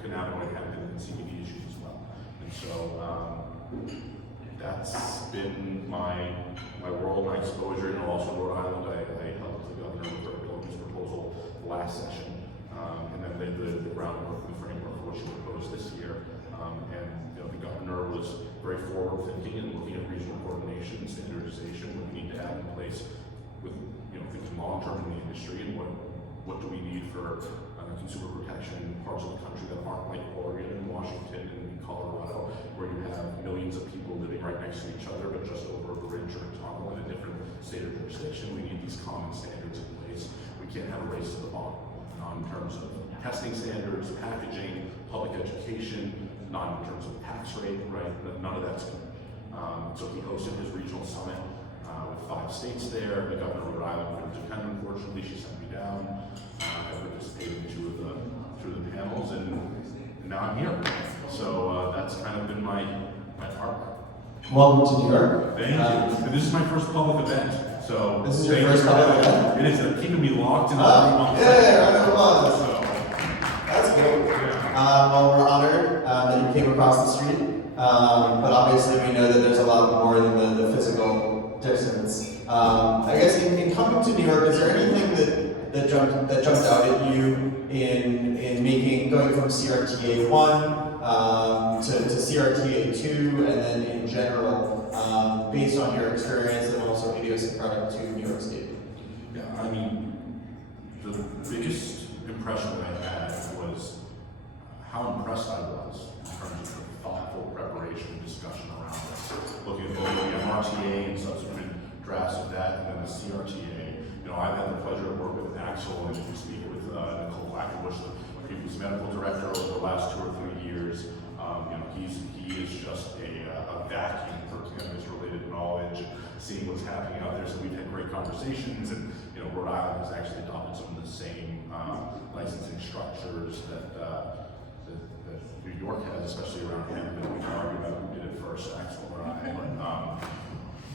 cannabinoid hemp and CBD issues as well. And so that's been my world, my exposure. Also in Rhode Island, I helped the governor with her adult use proposal last session, and then laid the groundwork and the framework for what she proposed this year. And the governor was very forward-thinking and standardization, what we need to have in place with, thinking long-term in the industry, and what do we need for consumer protection in parts of the country that aren't like Oregon and Washington and Colorado, where you have millions of people living right next to each other, but just over a bridge or a tunnel in a different state or jurisdiction. We need these common standards in place. We can't have a race to the bottom in terms of testing standards, packaging, public education, not in terms of tax rate, right? None of that's good. So he hosted his regional summit with 5 states there. The governor of Rhode Island couldn't attend, unfortunately. She sent me down. I participated in 2 of the panels, and now I'm here. So that's kind of been my part. Welcome to New York. Thank you. And this is my first public event. So This is your thank first you. public event? It is. They're keeping me locked in the room. Round of applause. So, That's great. Well, we're honored that you came across the street, but obviously we know that there's a lot more than the physical distance. I guess in coming to New York, is there anything that jumped out at you in going from CRTA 1 to CRTA 2, and then in general, based on your experience and also idiosyncratic to New York State? yeah, I mean, the biggest impression that I had was how impressed I was in terms of the thoughtful preparation and discussion around this. Looking at both the MRTA and subsequent drafts of that, and then the CRTA. I've had the pleasure of working with Axel and speaking with Nicole Blackenbush, the previous medical director, over the last 2 or 3 years. He is just a vacuum for cannabis-related knowledge and seeing what's happening out there. So we've had great conversations, and Rhode Island has actually adopted some of the same licensing structures that New York has, especially around hemp. And we can argue about who did it first, Axel or I.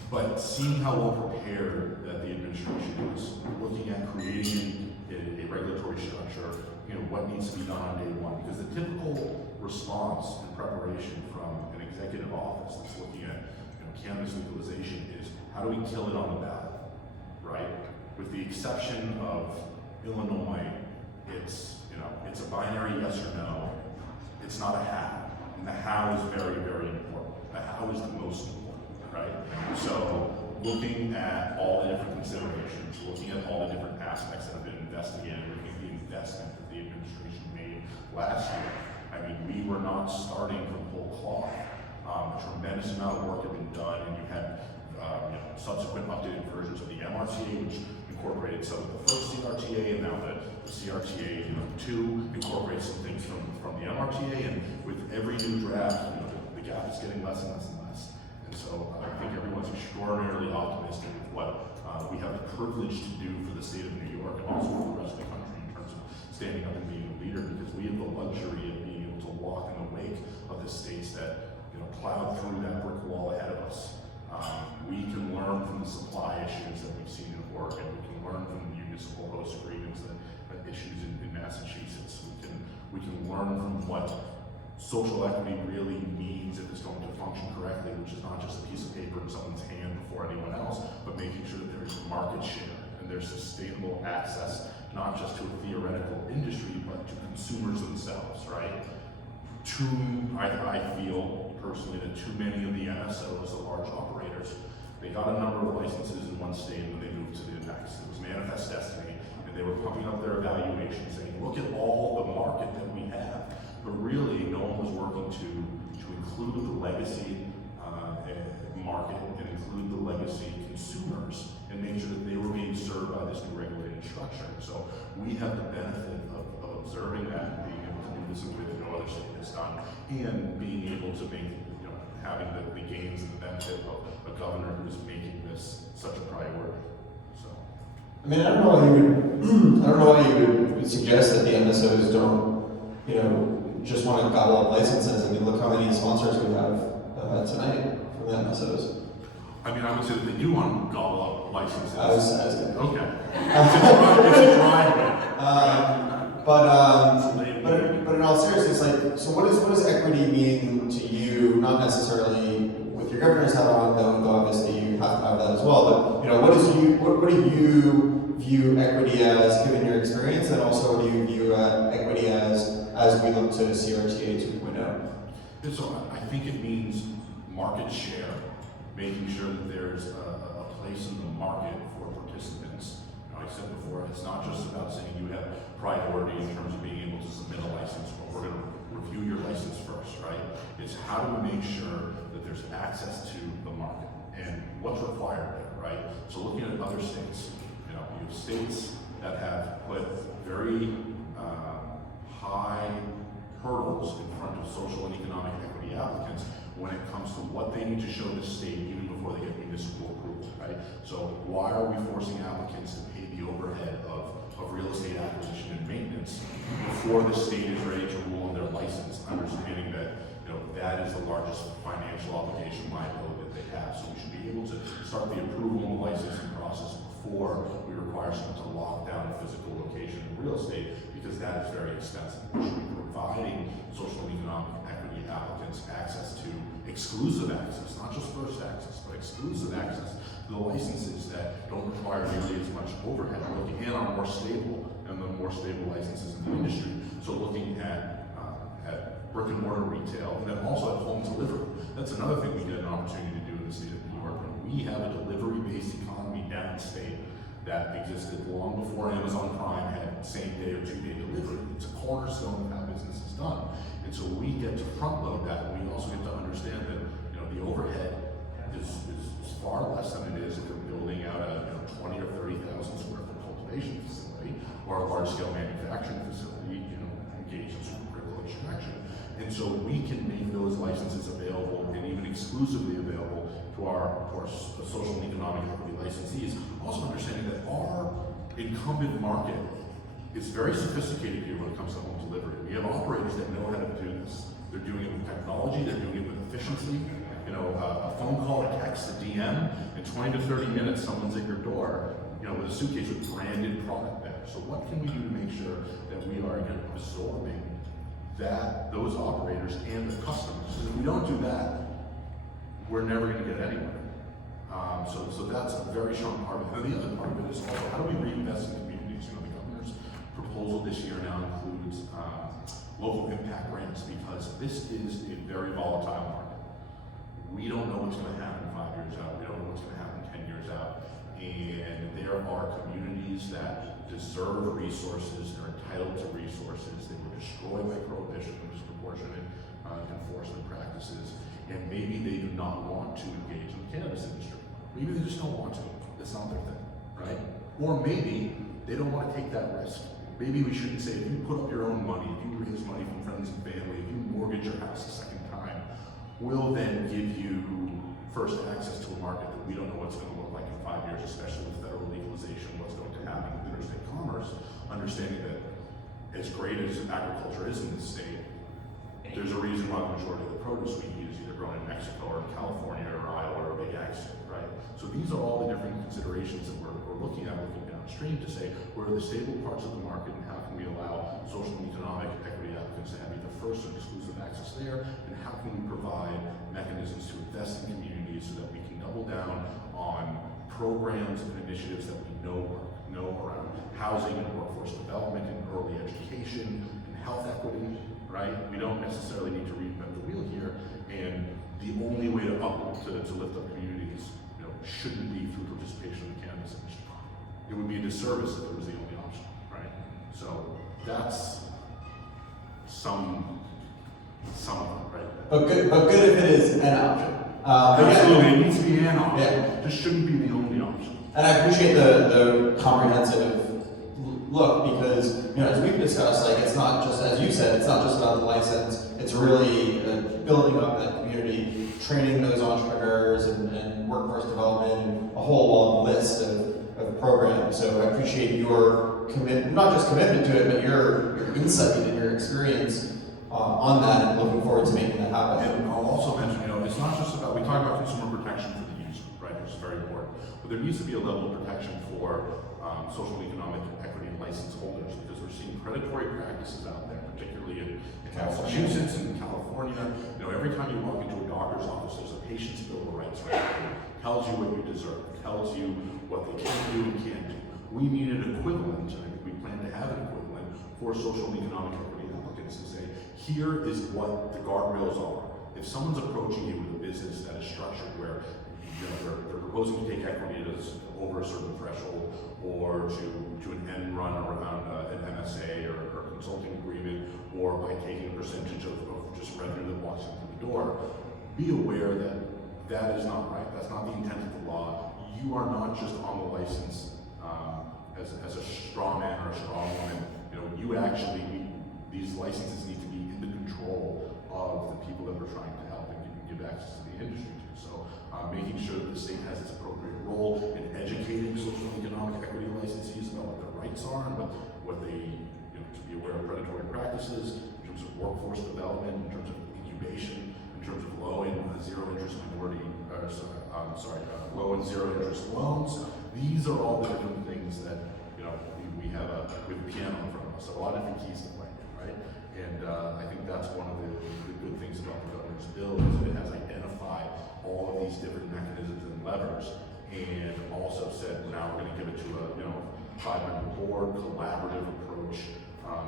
But seeing how well prepared that the administration is, looking at creating a regulatory structure, what needs to be done on day one, because the typical response and preparation from an executive office that's looking at cannabis legalization is, how do we kill it on the ballot, right? With the exception of Illinois, it's a binary yes or no. It's not a how, and the how is very, very important. The how is the most important, right? So looking at all the different considerations, looking at all the different aspects that have been investigated, looking at the investment that the administration made last year. I mean, we were not starting from whole cloth. A tremendous amount of work had been done, and you had subsequent updated versions of the MRTA, which incorporated some of the first CRTA, and now the CRTA 2 incorporates some things from the MRTA, and with every new draft, the gap is getting less and less and less. And so I think everyone's extraordinarily optimistic with what we have the privilege to do for the state of New York and also for the rest of the country in terms of standing up and being a leader, because we have the luxury of being able to walk in the wake of the states that plowed through that brick wall ahead of us. We can learn from the supply issues that we've seen in Oregon. We can learn from the municipal host agreements that issues in Massachusetts. We can learn from what social equity really means if it's going to function correctly, which is not just a piece of paper in someone's hand before anyone else, but making sure that there's market share and there's sustainable access, not just to a theoretical industry, but to consumers themselves, right? I feel personally that too many of the MSOs, the large operators, they got a number of licenses in one state and they moved to the next. It was manifest destiny, and they were pumping up their evaluation saying, look at all the market that we have. But really, no one was working to include the legacy market and include the legacy consumers and make sure that they were being served by this new regulated structure. So we have the benefit of observing that and being able to do this in a way that no other state has done, and being able to make, having the gains and the benefit of a governor who is making this such a priority. So, I mean, I don't know why you would suggest that the MSOs don't, just want to gobble up licenses. I mean, look how many sponsors we have tonight from the MSOs. I mean, I would say that they do want to gobble up licenses. I was asking. Okay. It's a dry But in all seriousness, so what does equity mean to you? Not necessarily with your governor's hat on, though obviously you have to have that as well. But what do you view equity as, given your experience, and also what do you view equity as we look to CRTA 2.0? So I think it means market share making sure that there's a place in the market for participants. I said before, it's not just about saying you have priority in terms of being able to submit a license, but we're going to review your license first, right? It's how do we make sure that there's access to the market and what's required there, right? So looking at other states, you have states that have put very high hurdles in front of social and economic equity applicants when it comes to what they need to show the state even before they get municipal approval, right? So why are we forcing applicants to pay the overhead of real estate acquisition and maintenance before the state is ready to rule on their license, understanding that that is the largest financial obligation liability that they have. So we should be able to start the approval and licensing process before we require someone to lock down a physical location in real estate, because that is very expensive. We should be providing social and economic equity applicants access to exclusive access, not just first access, but exclusive access to the licenses that don't require nearly as much overhead. Looking at are more stable and the more stable licenses in the industry. So looking at brick and mortar retail, and then also at home delivery. That's another thing we get an opportunity to do in the state of New York. We have a delivery-based economy downstate that existed long before Amazon Prime had same-day or two-day delivery. It's a cornerstone of how business is done. And so we get to front-load that, and we also get to understand that the overhead is far less than it is if we're building out a 20 or 30,000 square foot cultivation facility or a large-scale manufacturing facility, engaged in supercritical extraction. And so we can make those licenses available and even exclusively available to our social and economic equity licensees. Also understanding that our incumbent market is very sophisticated here when it comes to home delivery. We have operators that know how to do this. They're doing it with technology, they're doing it with efficiency. A phone call, a text, a DM, in 20 to 30 minutes, someone's at your door, with a suitcase with branded product there. So what can we do to make sure that we are absorbing those operators and the customers? Because if we don't do that, we're never going to get anywhere. So that's a very strong part of it. And the other part of it is also how do we reinvest in communities? The governor's proposal this year now includes local impact grants, because this is a very volatile market. We don't know what's going to happen 5 years out. We don't know what's going to happen 10 years out. And there are communities that deserve resources, they're entitled to resources, they were destroyed by prohibition and disproportionate enforcement practices, and maybe they do not want to engage in the cannabis industry. Maybe they just don't want to. That's not their thing, right? Or maybe they don't want to take that risk. Maybe we shouldn't say, if you put up your own money, if you raise money from friends and family, if you mortgage your house a second time, we'll then give you first access to a market that we don't know what's going to look like in 5 years, especially with federal legalization, what's going to happen with interstate commerce, understanding that as great as agriculture is in this state, there's a reason why the majority of the produce we eat is either grown in Mexico or California or Iowa or a big ag state, right? So these are all the different considerations that we're looking at, looking downstream to say, where are the stable parts of the market and how can we allow social and economic equity applicants to have either first or exclusive access there, and how can we provide mechanisms to invest in communities so that we can double down on programs and initiatives that we know around housing and workforce development and early education and health equity, right? We don't necessarily need to reinvent the wheel here, and the only way to lift up communities, shouldn't be through participation in the cannabis industry. It would be a disservice if it was the only option, right? So that's some of it, right? But good if it is an option. Absolutely, it needs to be an option. Yeah. This shouldn't be the only option. And I appreciate the comprehensive look, because as we've discussed, it's not just, as you said, it's not just about the license. It's really building up that community, training those entrepreneurs, and workforce development, and a whole long list of programs. So I appreciate your commitment, not just commitment to it, but your insight and your experience on that, and looking forward to making that happen. And I'll also mention, it's not just about, we talk about consumer protection for the user, right, which is very important, but there needs to be a level of protection for social and economic equity and license holders, because we're seeing predatory practices out there, particularly in Massachusetts and California. Every time you walk into a doctor's office, there's a patient's bill of rights right there. Tells you what you deserve, tells you what they can do and can't do. We need an equivalent, and I think we plan to have an equivalent for social and economic equity applicants to say, here is what the guardrails are. If someone's approaching you with a business that is structured where they're proposing to take equity over a certain threshold, or to an end run around an MSA or consulting agreement, or by taking a percentage of just revenue that walks in through the door. Be aware that that is not right. That's not the intent of the law. You are not just on the license as a straw man or a straw woman. You actually, these licenses need to be in the control of the people that we're trying to help and give access to the industry to. So making sure that the state has its appropriate role in educating social and economic equity licensees about what their rights are and what they, to be aware of predatory practices, in terms of workforce development, in terms of incubation, in terms of low and zero interest low and zero interest loans. These are all the different things that we have a piano in front of us, a lot of different keys to play, right? And I think that's one of the good things about the governor's bill is that it has identified all of these different mechanisms and levers, and also said now we're going to give it to a 5-member board, collaborative approach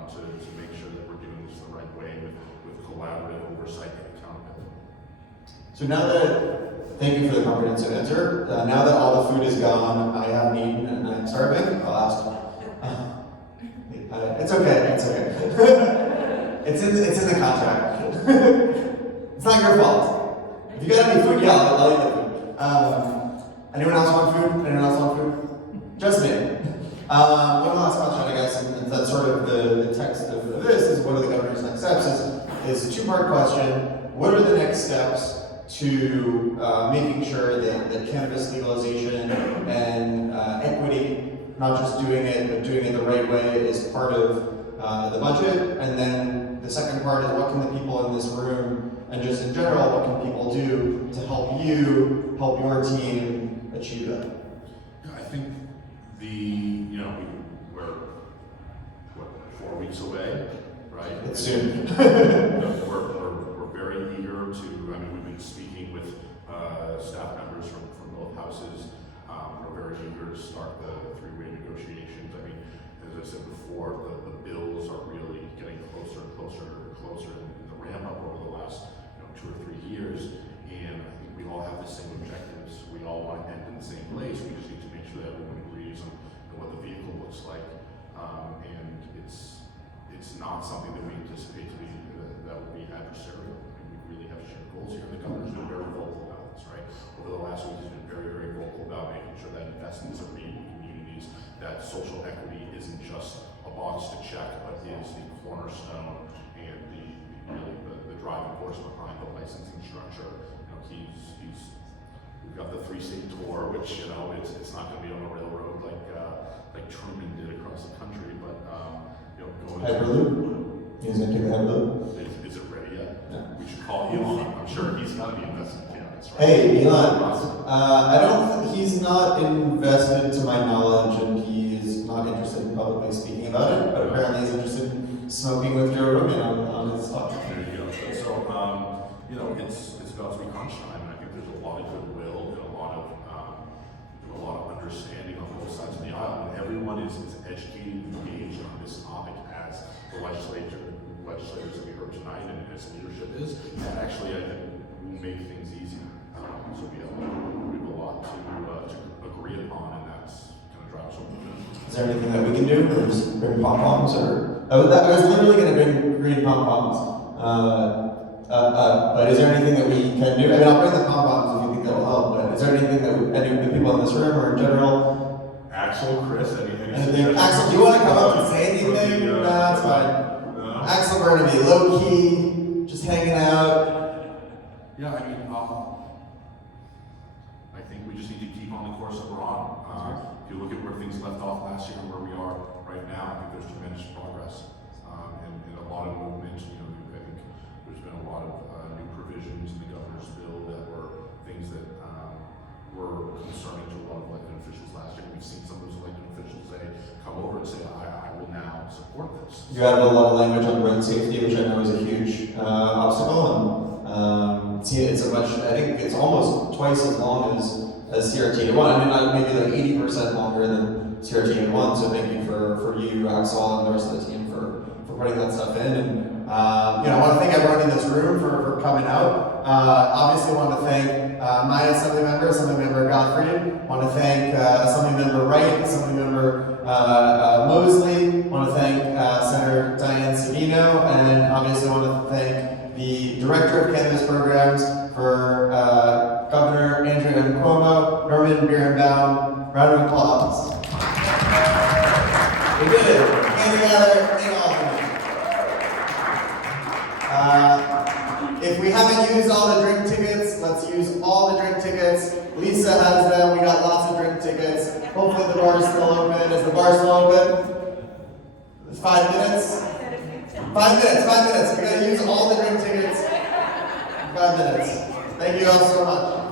to make sure that we're doing this the right way with collaborative oversight and accountability. So now thank you for the comprehensive answer. Now that all the food is gone, I haven't eaten and I'm starving, I'll ask. It's okay. It's in the contract. It's not your fault. If you got any food, yeah, I'll eat the food. Anyone else want food? Anyone else want food? Just me. One last question, I guess, and that's sort of the text of this is what are the governor's next steps? Is a two-part question. What are the next steps to making sure that cannabis legalization and equity, not just doing it, but doing it the right way, is part of the budget? And then the second part is what can the people in this room, and just in general, what can people do to help your team achieve that? I think we're 4 weeks away, right? It's soon. we're very eager to. We've been speaking with staff members from both houses. We're very eager to start the three-way negotiations. As I said before, the bills are really getting closer and closer in the ramp up over the last 2 or 3 years, and I think we all have the same objectives. We all want to end in the same place. We just need to make sure that everyone agrees on what the vehicle looks like, and it's not something that we anticipate to be that will be adversarial. We really have shared goals here. The governor's been very vocal about this, right? Over the last week, he's been very, very vocal about making sure that investments are made in communities, that social equity isn't just a box to check, but is the cornerstone and the driving force behind the licensing structure. We've got the 3-state tour, which it's not going to be on a railroad like Truman did across the country, but going Hyperloop? He's going to take the Hyperloop? Is it ready yet? No. We should call Elon. I'm sure he's got to be invested in cannabis, right? Hey, Elon. He's not invested to my knowledge, and he is not interested in publicly speaking about it, but apparently he's interested in smoking with Joe Rogan on his talk. There you go. So, it's about to be crunch time, and I think there's a lot of goodwill and a lot of understanding on both sides of the aisle, and everyone is educated and engaged on this topic as the legislators that we heard tonight and as leadership is. And actually, I think will make things easier. So we have a lot to agree upon, and that's going to drive us over the finish. Is there anything that we can do? Or just bring pom-poms? I was literally going to bring green pom-poms. But is there anything that we can do? I'll bring the pom-poms if you think that will help, but is there anything that any of the people in this room or in general? Axel, Chris, anything? Axel, do you want to come up and say anything? No, that's fine. No. Axel, we're going to be low-key, just hanging out. Yeah, I think we just need to keep on the course that we're on. If you look at where things left off last year and where we are right now, I think there's tremendous progress and a lot of movement. I think there's been a lot of new provisions in the governor's bill that were things that were concerning to a lot of elected officials last year. We've seen some of those elected officials come over and say, I will now support this. You added a lot of language on road safety, which I know is a huge obstacle, and I think it's almost twice as long as CRTA1. Maybe like 80% longer than CRTA1. So thank you for you, Axel, and the rest of the team for putting that stuff in. And I want to thank everyone in this room for for coming out. Obviously want to thank my Assembly Member Godfrey. Want to thank Assembly Member Wright, Assembly Member Mosley. Want to thank Senator Diane Savino, and obviously want to thank the Director of Cannabis Programs for Governor Andrew M. Cuomo, Norman Birnbaum. Round of applause. We did it. CannaGather in Albany. If we haven't used all the drink tickets, let's use all the drink tickets. Lisa has them. We got lots of drink tickets. Hopefully the bar is still open. Is the bar still open? 5 minutes? 5 minutes, 5 minutes. We gotta use all the drink tickets. 5 minutes. Thank you all so much.